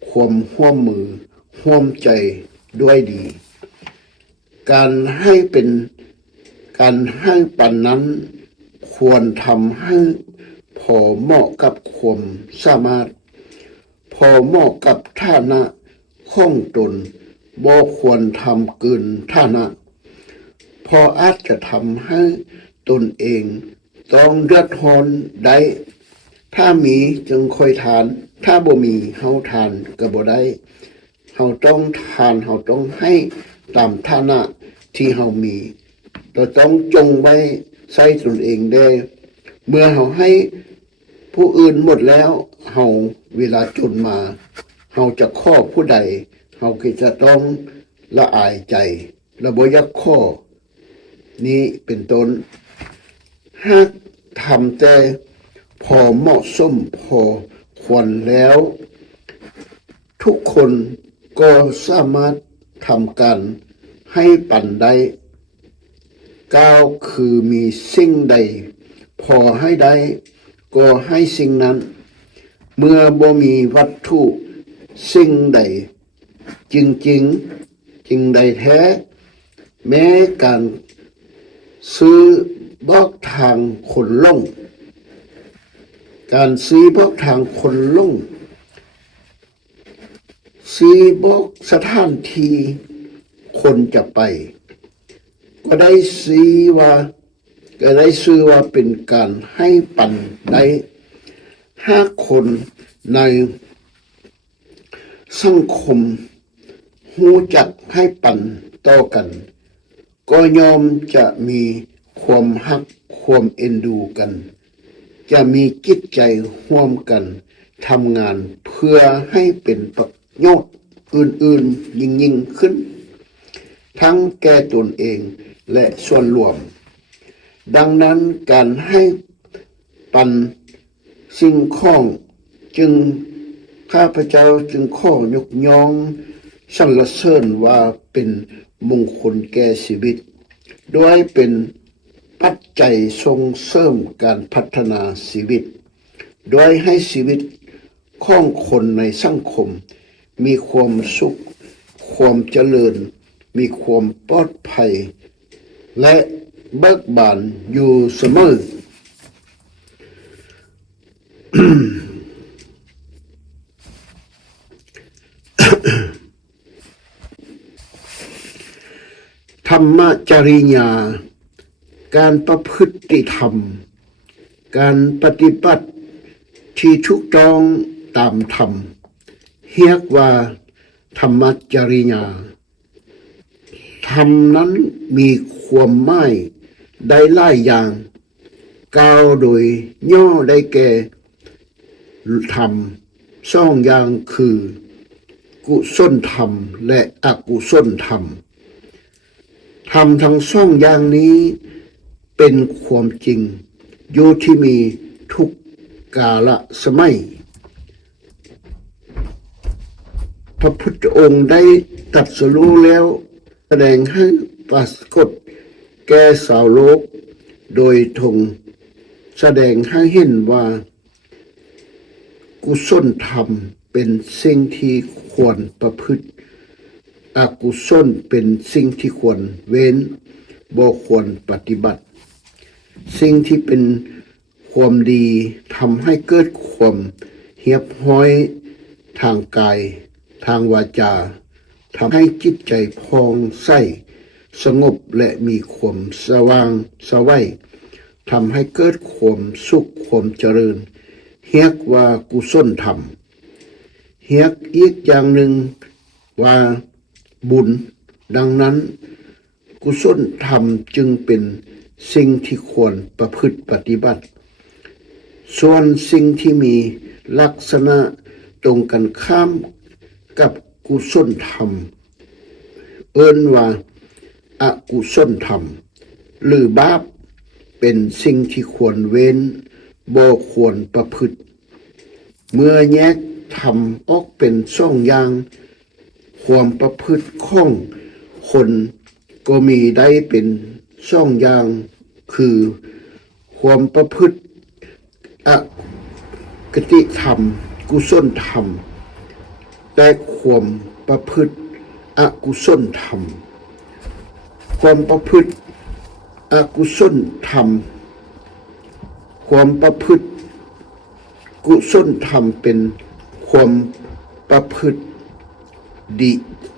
ความร่วมมือร่วมใจด้วยดีการให้เป็นการให้ปันนั้นควรทำให้พอเหมาะกับความสามารถพอเหมาะกับฐานะของตนบ่ควรทำเกินฐานะพออาจจะทำให้ตนเองต้องเดือดร้อนได้ถ้ามีจึงค่อยทานถ้าบ่มีเฮาทานก็บ่ได้เฮาต้องทานเฮาต้องให้ตามฐานะที่เฮามีเราต้องจงไว้ใส่ตนเองได้เมื่อเฮาให้ผู้อื่นหมดแล้วเฮาเวลาจนมาเฮาจะข้อผู้ใดเฮาก็จะต้องละอายใจและบ่อยากข้อนี้เป็นต้นหากทำแต่พอเหมาะสมพอควรแล้วทุกคนก็สามารถทำการให้ปันได้ก้าวคือมีสิ่งใดพอให้ได้ก็ให้สิ่งนั้นเมื่อบ่มีวัตถุสิ่งใดจริงใดแท้ แม้การซื้อบอกทางคนล่องการซื้อบอกทางคนล่องซื้อบอกสถานที่คนจะไปก็ได้ซื้อว่าเป็นการให้ปันได้ห้าคนในสังคมหูจักให้ปันต่อกันก็ยอมจะมีความฮักความเอ็นดูกันจะมีจิตใจร่วมกันทำงานเพื่อให้เป็นประโยชน์อื่นๆยิ่งขึ้นทั้งแก่ตนเองและส่วนรวมดังนั้นการให้ปันสิ่งของจึงข้าพเจ้าจึงขอยกย่องสรรเสริญว่าเป็นมงคลแก่ชีวิตโดยเป็นปัจจัยส่งเสริมการพัฒนาชีวิตโดยให้ชีวิตของคนในสังคมมีความสุขความเจริญมีความปลอดภัยและเบิกบานอยู่เสมอ ธรรมจริยาการประพฤติธรรมการปฏิบัติที่ถูกต้องตามธรรมเรียกว่าธรรมจริยาธรรมนั้นมีความหมายได้หลายอย่างกล่าวโดยย่อได้แก่ธรรมสองอย่างคือกุศลธรรมและอกุศลธรรมธรรมทั้งสองอย่างนี้เป็นความจริงอยู่ที่มีทุกกาลสมัยพระพุทธองค์ได้ตรัสรู้แล้วแสดงให้ปรากฏแก่สาวโลกโดยทรงแสดงให้เห็นว่ากุศลธรรมเป็นสิ่งที่ควรประพฤติอกุศลเป็นสิ่งที่ควรเว้นบ่ควรปฏิบัติสิ่งที่เป็นความดีทำให้เกิดความเรียบร้อยทางกายทางวาจาทำให้จิตใจพองใสสงบและมีความสว่างไสวทำให้เกิดความสุขความเจริญเรียกว่ากุศลธรรมเรียกอีกอย่างหนึ่งว่าบุญดังนั้นกุศลธรรมจึงเป็นสิ่งที่ควรประพฤติปฏิบัติส่วนสิ่งที่มีลักษณะตรงกันข้ามกับกุศลธรรมเอิ้นว่าอกุศลธรรมหรือบาปเป็นสิ่งที่ควรเว้นบ่ควรประพฤติเมื่อแยกธรรมออกเป็นสองอย่างความประพฤติของคนก็มีได้เป็นสองอย่างคือความประพฤติอกติธรรมกุศลธรรมแต่ความประพฤติอกุศลธรรมความประพฤติอกุศลธรรมความประพฤติกุศลธรรมเป็นความประพฤติ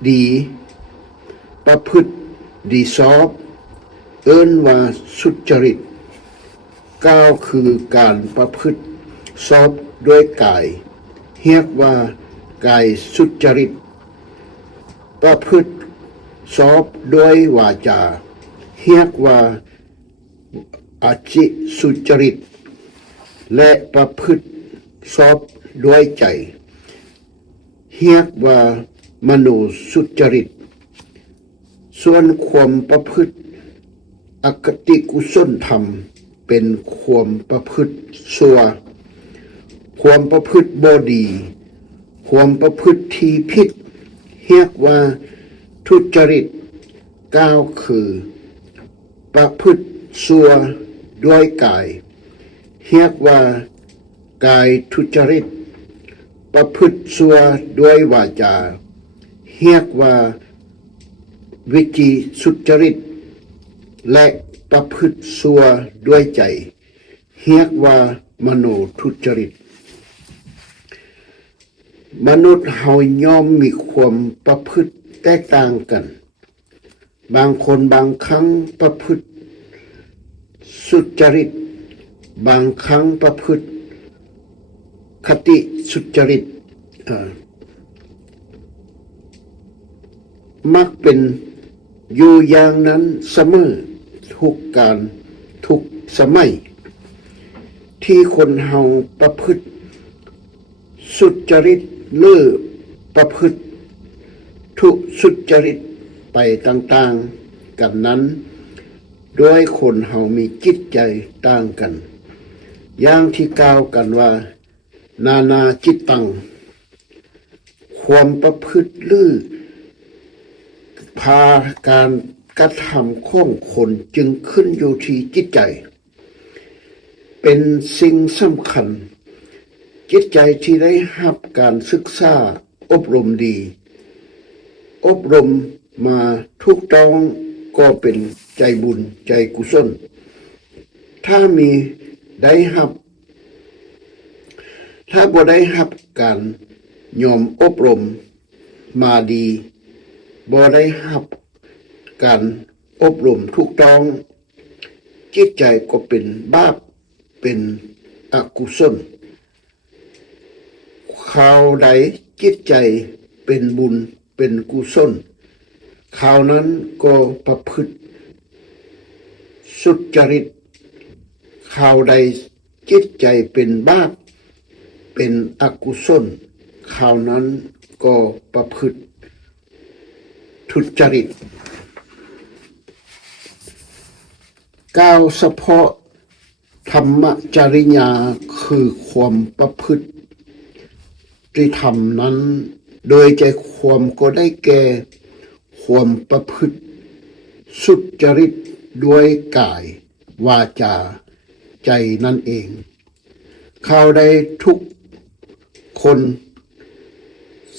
ดีประพฤติดีชอบเอิ้นว่าสุจริตกล่าวคือการประพฤติชอบด้วยกายเรียกว่ากายสุจริตประพฤติชอบด้วยวาจาเรียกว่าอาจิสุจริตและประพฤติชอบด้วยใจเรียกว่ามโนสุจริตส่วนความประพฤติอกติกุศลธรรมเป็นความประพฤติชั่วความประพฤติบ่ดีความประพฤติที่ผิดเรียกว่าทุจริตกล่าวคือประพฤติชั่วด้วยกายเรียกว่ากายทุจริตประพฤติชั่วด้วยวาจาเรียกว่าว วิธีสุจริตและประพฤติชั่วด้วยใจเรียกว่ามโนทุจริตมนุษย์เฮาย่อมมีความประพฤติแตกต่างกันบางคนบางครั้งประพฤติสุจริตบางครั้งประพฤติคติสุจริตมักเป็นอยู่อย่างนั้นเสมอทุกการทุกสมัยที่คนเฮาประพฤติสุจริตหรือประพฤติทุสุจริตไปต่างๆกันนั้นด้วยคนเฮามีจิตใจต่างกันอย่างที่กล่าวกันว่านานาจิตตังความประพฤติหรือพาการกระทำของคนจึงขึ้นอยู่ที่จิตใจเป็นสิ่งสำคัญจิตใจที่ได้รับการศึกษาอบรมดีอบรมมาถูกต้องก็เป็นใจบุญใจกุศลถ้ามีได้รับถ้าบ่ได้รับการยอมอบรมมาดีบ่ได้รับการอบรมถูกต้องจิตใจก็เป็นบาปเป็นอกุศลข่าวใดจิตใจเป็นบุญเป็นกุศลข่าวนั้นก็ประพฤติสุจริตข่าวใดจิตใจเป็นบาปเป็นอกุศลข่าวนั้นก็ประพฤติทุจริตกล่าวเฉพาะธรรมจริยาคือความประพฤติที่ทำนั้นโดยใจความก็ได้แก่ความประพฤติสุจริตด้วยกายวาจาใจนั่นเองข่าวใดทุกคน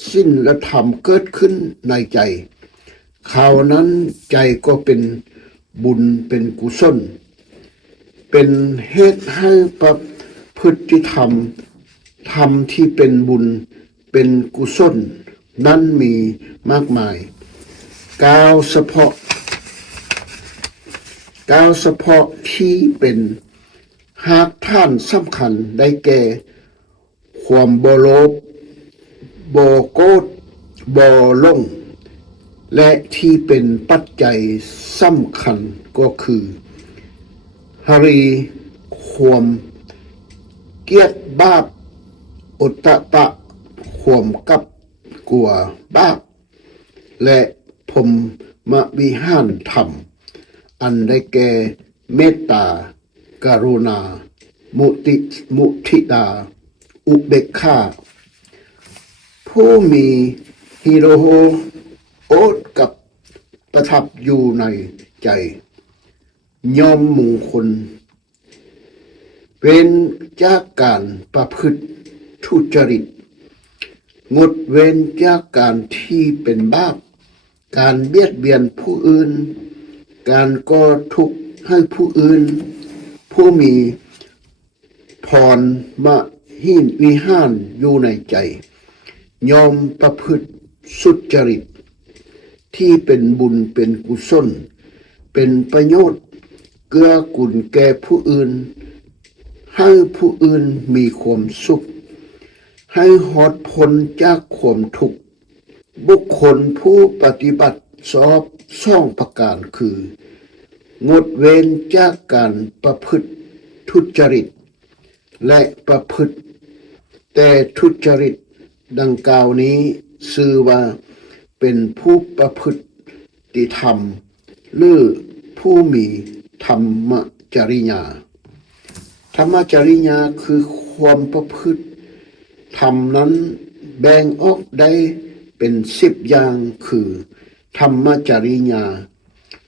ศีลธรรมเกิดขึ้นในใจข่าวนั้นใจก็เป็นบุญเป็นกุศลเป็นเหตุให้ประพฤติธรรมธรรมที่เป็นบุญเป็นกุศลนั้นมีมากมายกล่าวเฉพาะที่เป็นหากท่านสำคัญได้แก่ความบ่โลภบ่โกรธบ่หลงและที่เป็นปัจจัยสำคัญก็คือหรีความเกียรติบาปอุตตปะความกับกลัวบาปและพรหมวิหารธรรมอันได้แก่เมตตากรุณามุทิตาอุเบกขาผู้มีฮิโรโฮโอดกับประทับอยู่ในใจยอมมงคลเป็นจากการประพฤติทุจริตงดเว้นจากการที่เป็นบาปการเบียดเบียนผู้อื่นการก่อทุกข์ให้ผู้อื่นผู้มีพรมหินวิหารอยู่ในใจยอมประพฤติสุจริตที่เป็นบุญเป็นกุศลเป็นประโยชน์เกื้อกูลแก่ผู้อื่นให้ผู้อื่นมีความสุขให้หอดพ้นจากความทุกข์บุคคลผู้ปฏิบัติชอบ2ประการคืองดเว้นจากการประพฤติทุจริตและประพฤติแต่ทุจริตดังกล่าวนี้ชื่อว่าเป็นผู้ประพฤติธรรมหรือผู้มีธรรมจริยาธรรมจริยาคือความประพฤติธรรมนั้นแบ่งออกได้เป็น10อย่างคือธรรมจริยา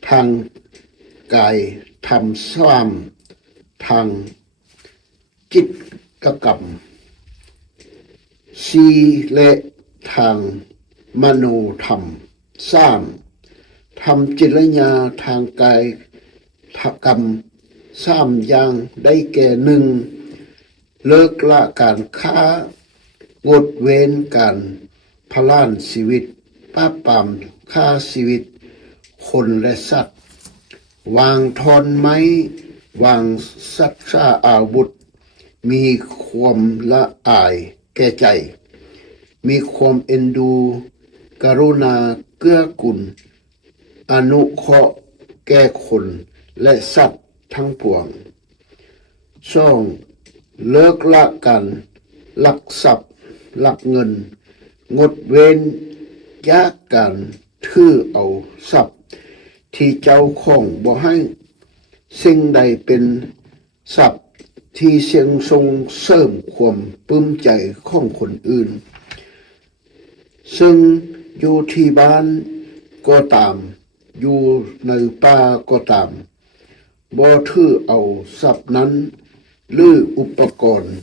ทางกายธรรมทางจิตกรรม4และทางมโนธรรม3 ทำจิตรญาทางกายกรรม3อย่างได้แก่1เลิกละการค้างดเว้นการพลานชีวิตป้าบปรามฆ่าชีวิตคนและสัตว์วางทอนไม้วางสัตว์ฆ่าอาวุธมีความละอายแก่ใจมีความเอ็นดูกรุณาเกื้อกูลอนุเคราะห์แก่คนและสัตว์ทั้งปวง2เลิกละกันลักทรัพย์ลักเงินงดเว้นจากการถือเอาทรัพย์ที่เจ้าของบ่ให้สิ่งใดเป็นทรัพย์ที่เสียงทรงเสริมความปลื้มใจของคนอื่นซึ่งอยู่ที่บ้านก็ตามอยู่ในป่าก็ตามบ่ถือเอาทรัพย์นั้นหรืออุปกรณ์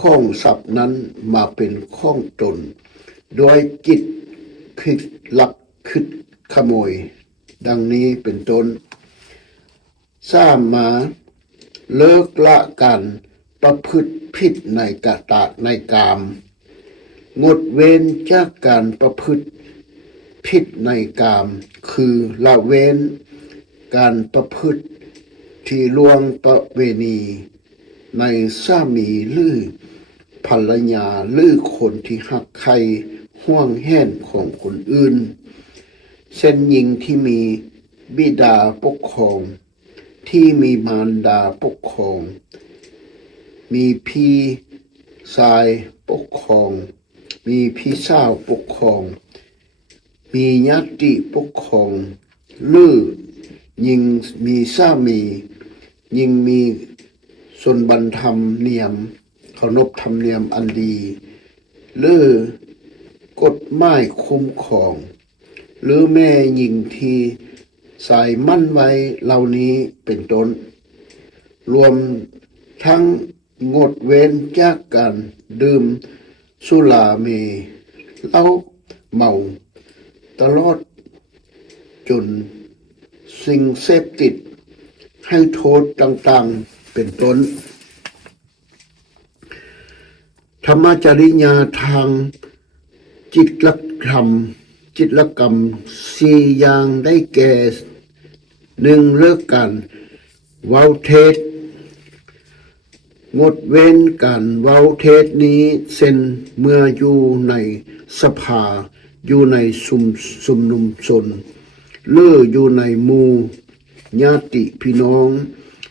ของทรัพย์นั้นมาเป็นของตนโดยจิตคิดลักคิดขโมยดังนี้เป็นต้น3มาเลิกละการประพฤติผิดในกตะในกามงดเว้นจากการประพฤติผิดในกามคือละเว้นการประพฤติที่ล่วงประเวณีในสามีหรือภรรยาหรือคนที่หักใครห่วงแหนของคนอื่นเช่นหญิงที่มีบิดาปกครองที่มีมารดาปกครองมีพี่ชายปกครองมีพี่สาวปกครองมีญาติปกครองหรือยิ่งมีสามียิ่งมีส่วนบันธรรมเนียมเคารพธรรมเนียมอันดีหรือกฎหมายคุ้มครองหรือแม่หญิงที่สายมั่นไว้เหล่านี้เป็นต้นรวมทั้งงดเว้นจากการดื่มสุราเมเหล้าเมาตลอดจนสิ่งเสพติดให้โทษต่างๆเป็นต้นธรรมจริยาทางจิตรธรรมจิตรกรรม4อย่างได้แก่1เลิกการเว้าเท็จงดเว้นการเว้าเท็จนี้เช่นเมื่ออยู่ในสภาอยู่ในสุมนุมชนหรืออยู่ในหมู่ญาติพี่น้อง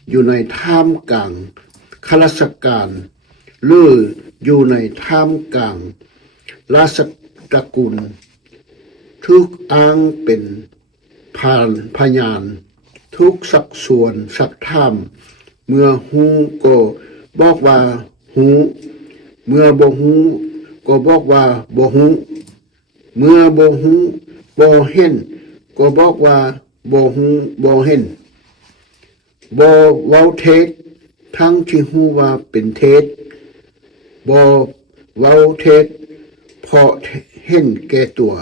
อยู่ในท่ามกลางข้าราชการหรืออยู่ในท่ามกลางราชตระกูลทุกอ้างเป็นพยานทุกสักส่วนสักท่ามเมื่อหูก็บอกว่าหูเมื่อบ่หูก็บอกว่าบ่หูเมื่อบ่หูบ่เห็นก็บอกว่าบ่หูบ่เห็นบ่เว้าเท็จทั้งที่หูว่าเป็นเท็จบ่เว้าเท็จเพราะเห็นแก่ตัว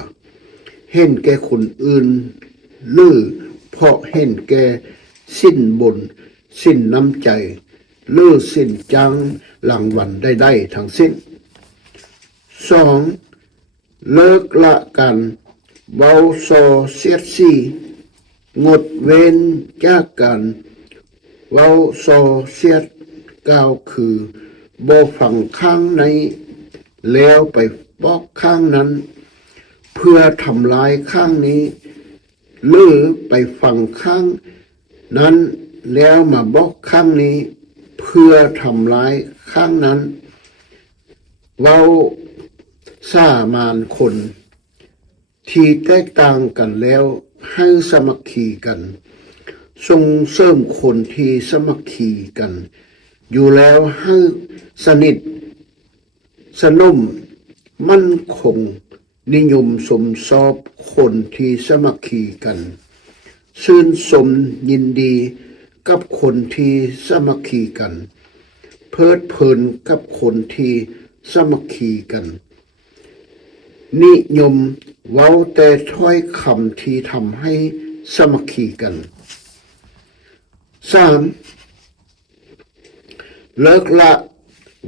เห็นแก่คนอื่นหรือเพราะเห็นแก่สิ้นบุญสิ้นน้ำใจหรือสิ้นจังรางวัลได้ทั้งสิ้น2เลิกละกันเว้าซอเสียดสีงดเว้นจากกันเว้าซอเสียดกล่าวคือบ่ฟังข้างในแล้วไปบอกข้างนั้นเพื่อทำลายข้างนี้หรือไปฟังข้างนั้นแล้วมาบอกข้างนี้เพื่อทำลายข้างนั้นเว้าซ่ามานคนที่แตกต่างกันแล้วให้สามัคคีกันส่งเสริมคนที่สามัคคีกันอยู่แล้วให้สนิทสนมมั่นคงนิยมสมชอบคนที่สามัคคีกันชื่นชมยินดีกับคนที่สามัคคีกันเพลิดเพลินกับคนที่สามัคคีกันนิยมเว้าแต่ถ้อยคำที่ทำให้ สามัคคีกัน 3. เลิกละ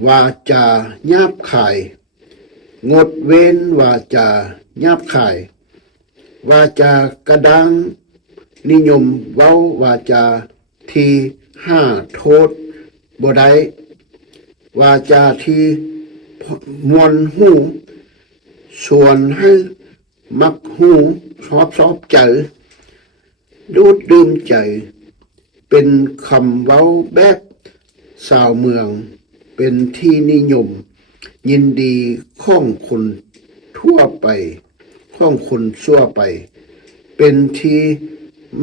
วาจาหยาบคาย งดเว้นวาจาหยาบคาย วาจากระดังนิยมเว้าวาจาที่ห้าโทษบ่ได้วาจาที่มวนหูชวนให้มักหูชอบใจดูดดื่มใจ เป็นคำเว้าแบบสาวเมือง เป็นที่นิยม ยินดีของคนทั่วไปของคนชั่วไป เป็นที่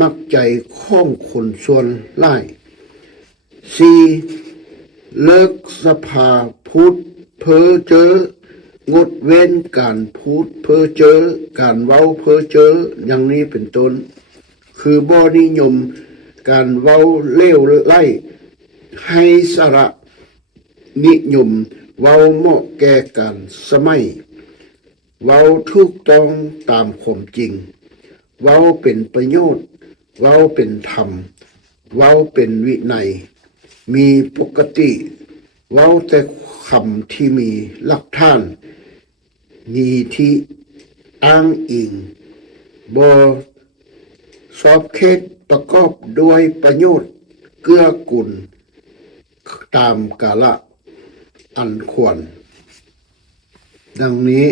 มักใจของคนส่วนหลาย 4. เลิกสภาพูดเพ้อเจ้องดเว้นการพูดเพ้อเจ้อการเว้าเพ้อเจ้ออย่างนี้เป็นต้น คือบ่นิยมการเว้าเล่วไล่ให้สาระนิยมเว้าเหมาะแก่การสมัย เว้าถูกต้องตามความจริง เว้าเป็นประโยชน์ เว้าเป็นธรรม เว้าเป็นวินัย มีปกติ เว้าแต่คำที่มีหลักฐาน มีที่อ้างอิงบ่สอบเขตประกอบด้วยประโยชน์เกื้อกูลตามกาละอันควร ดังนี้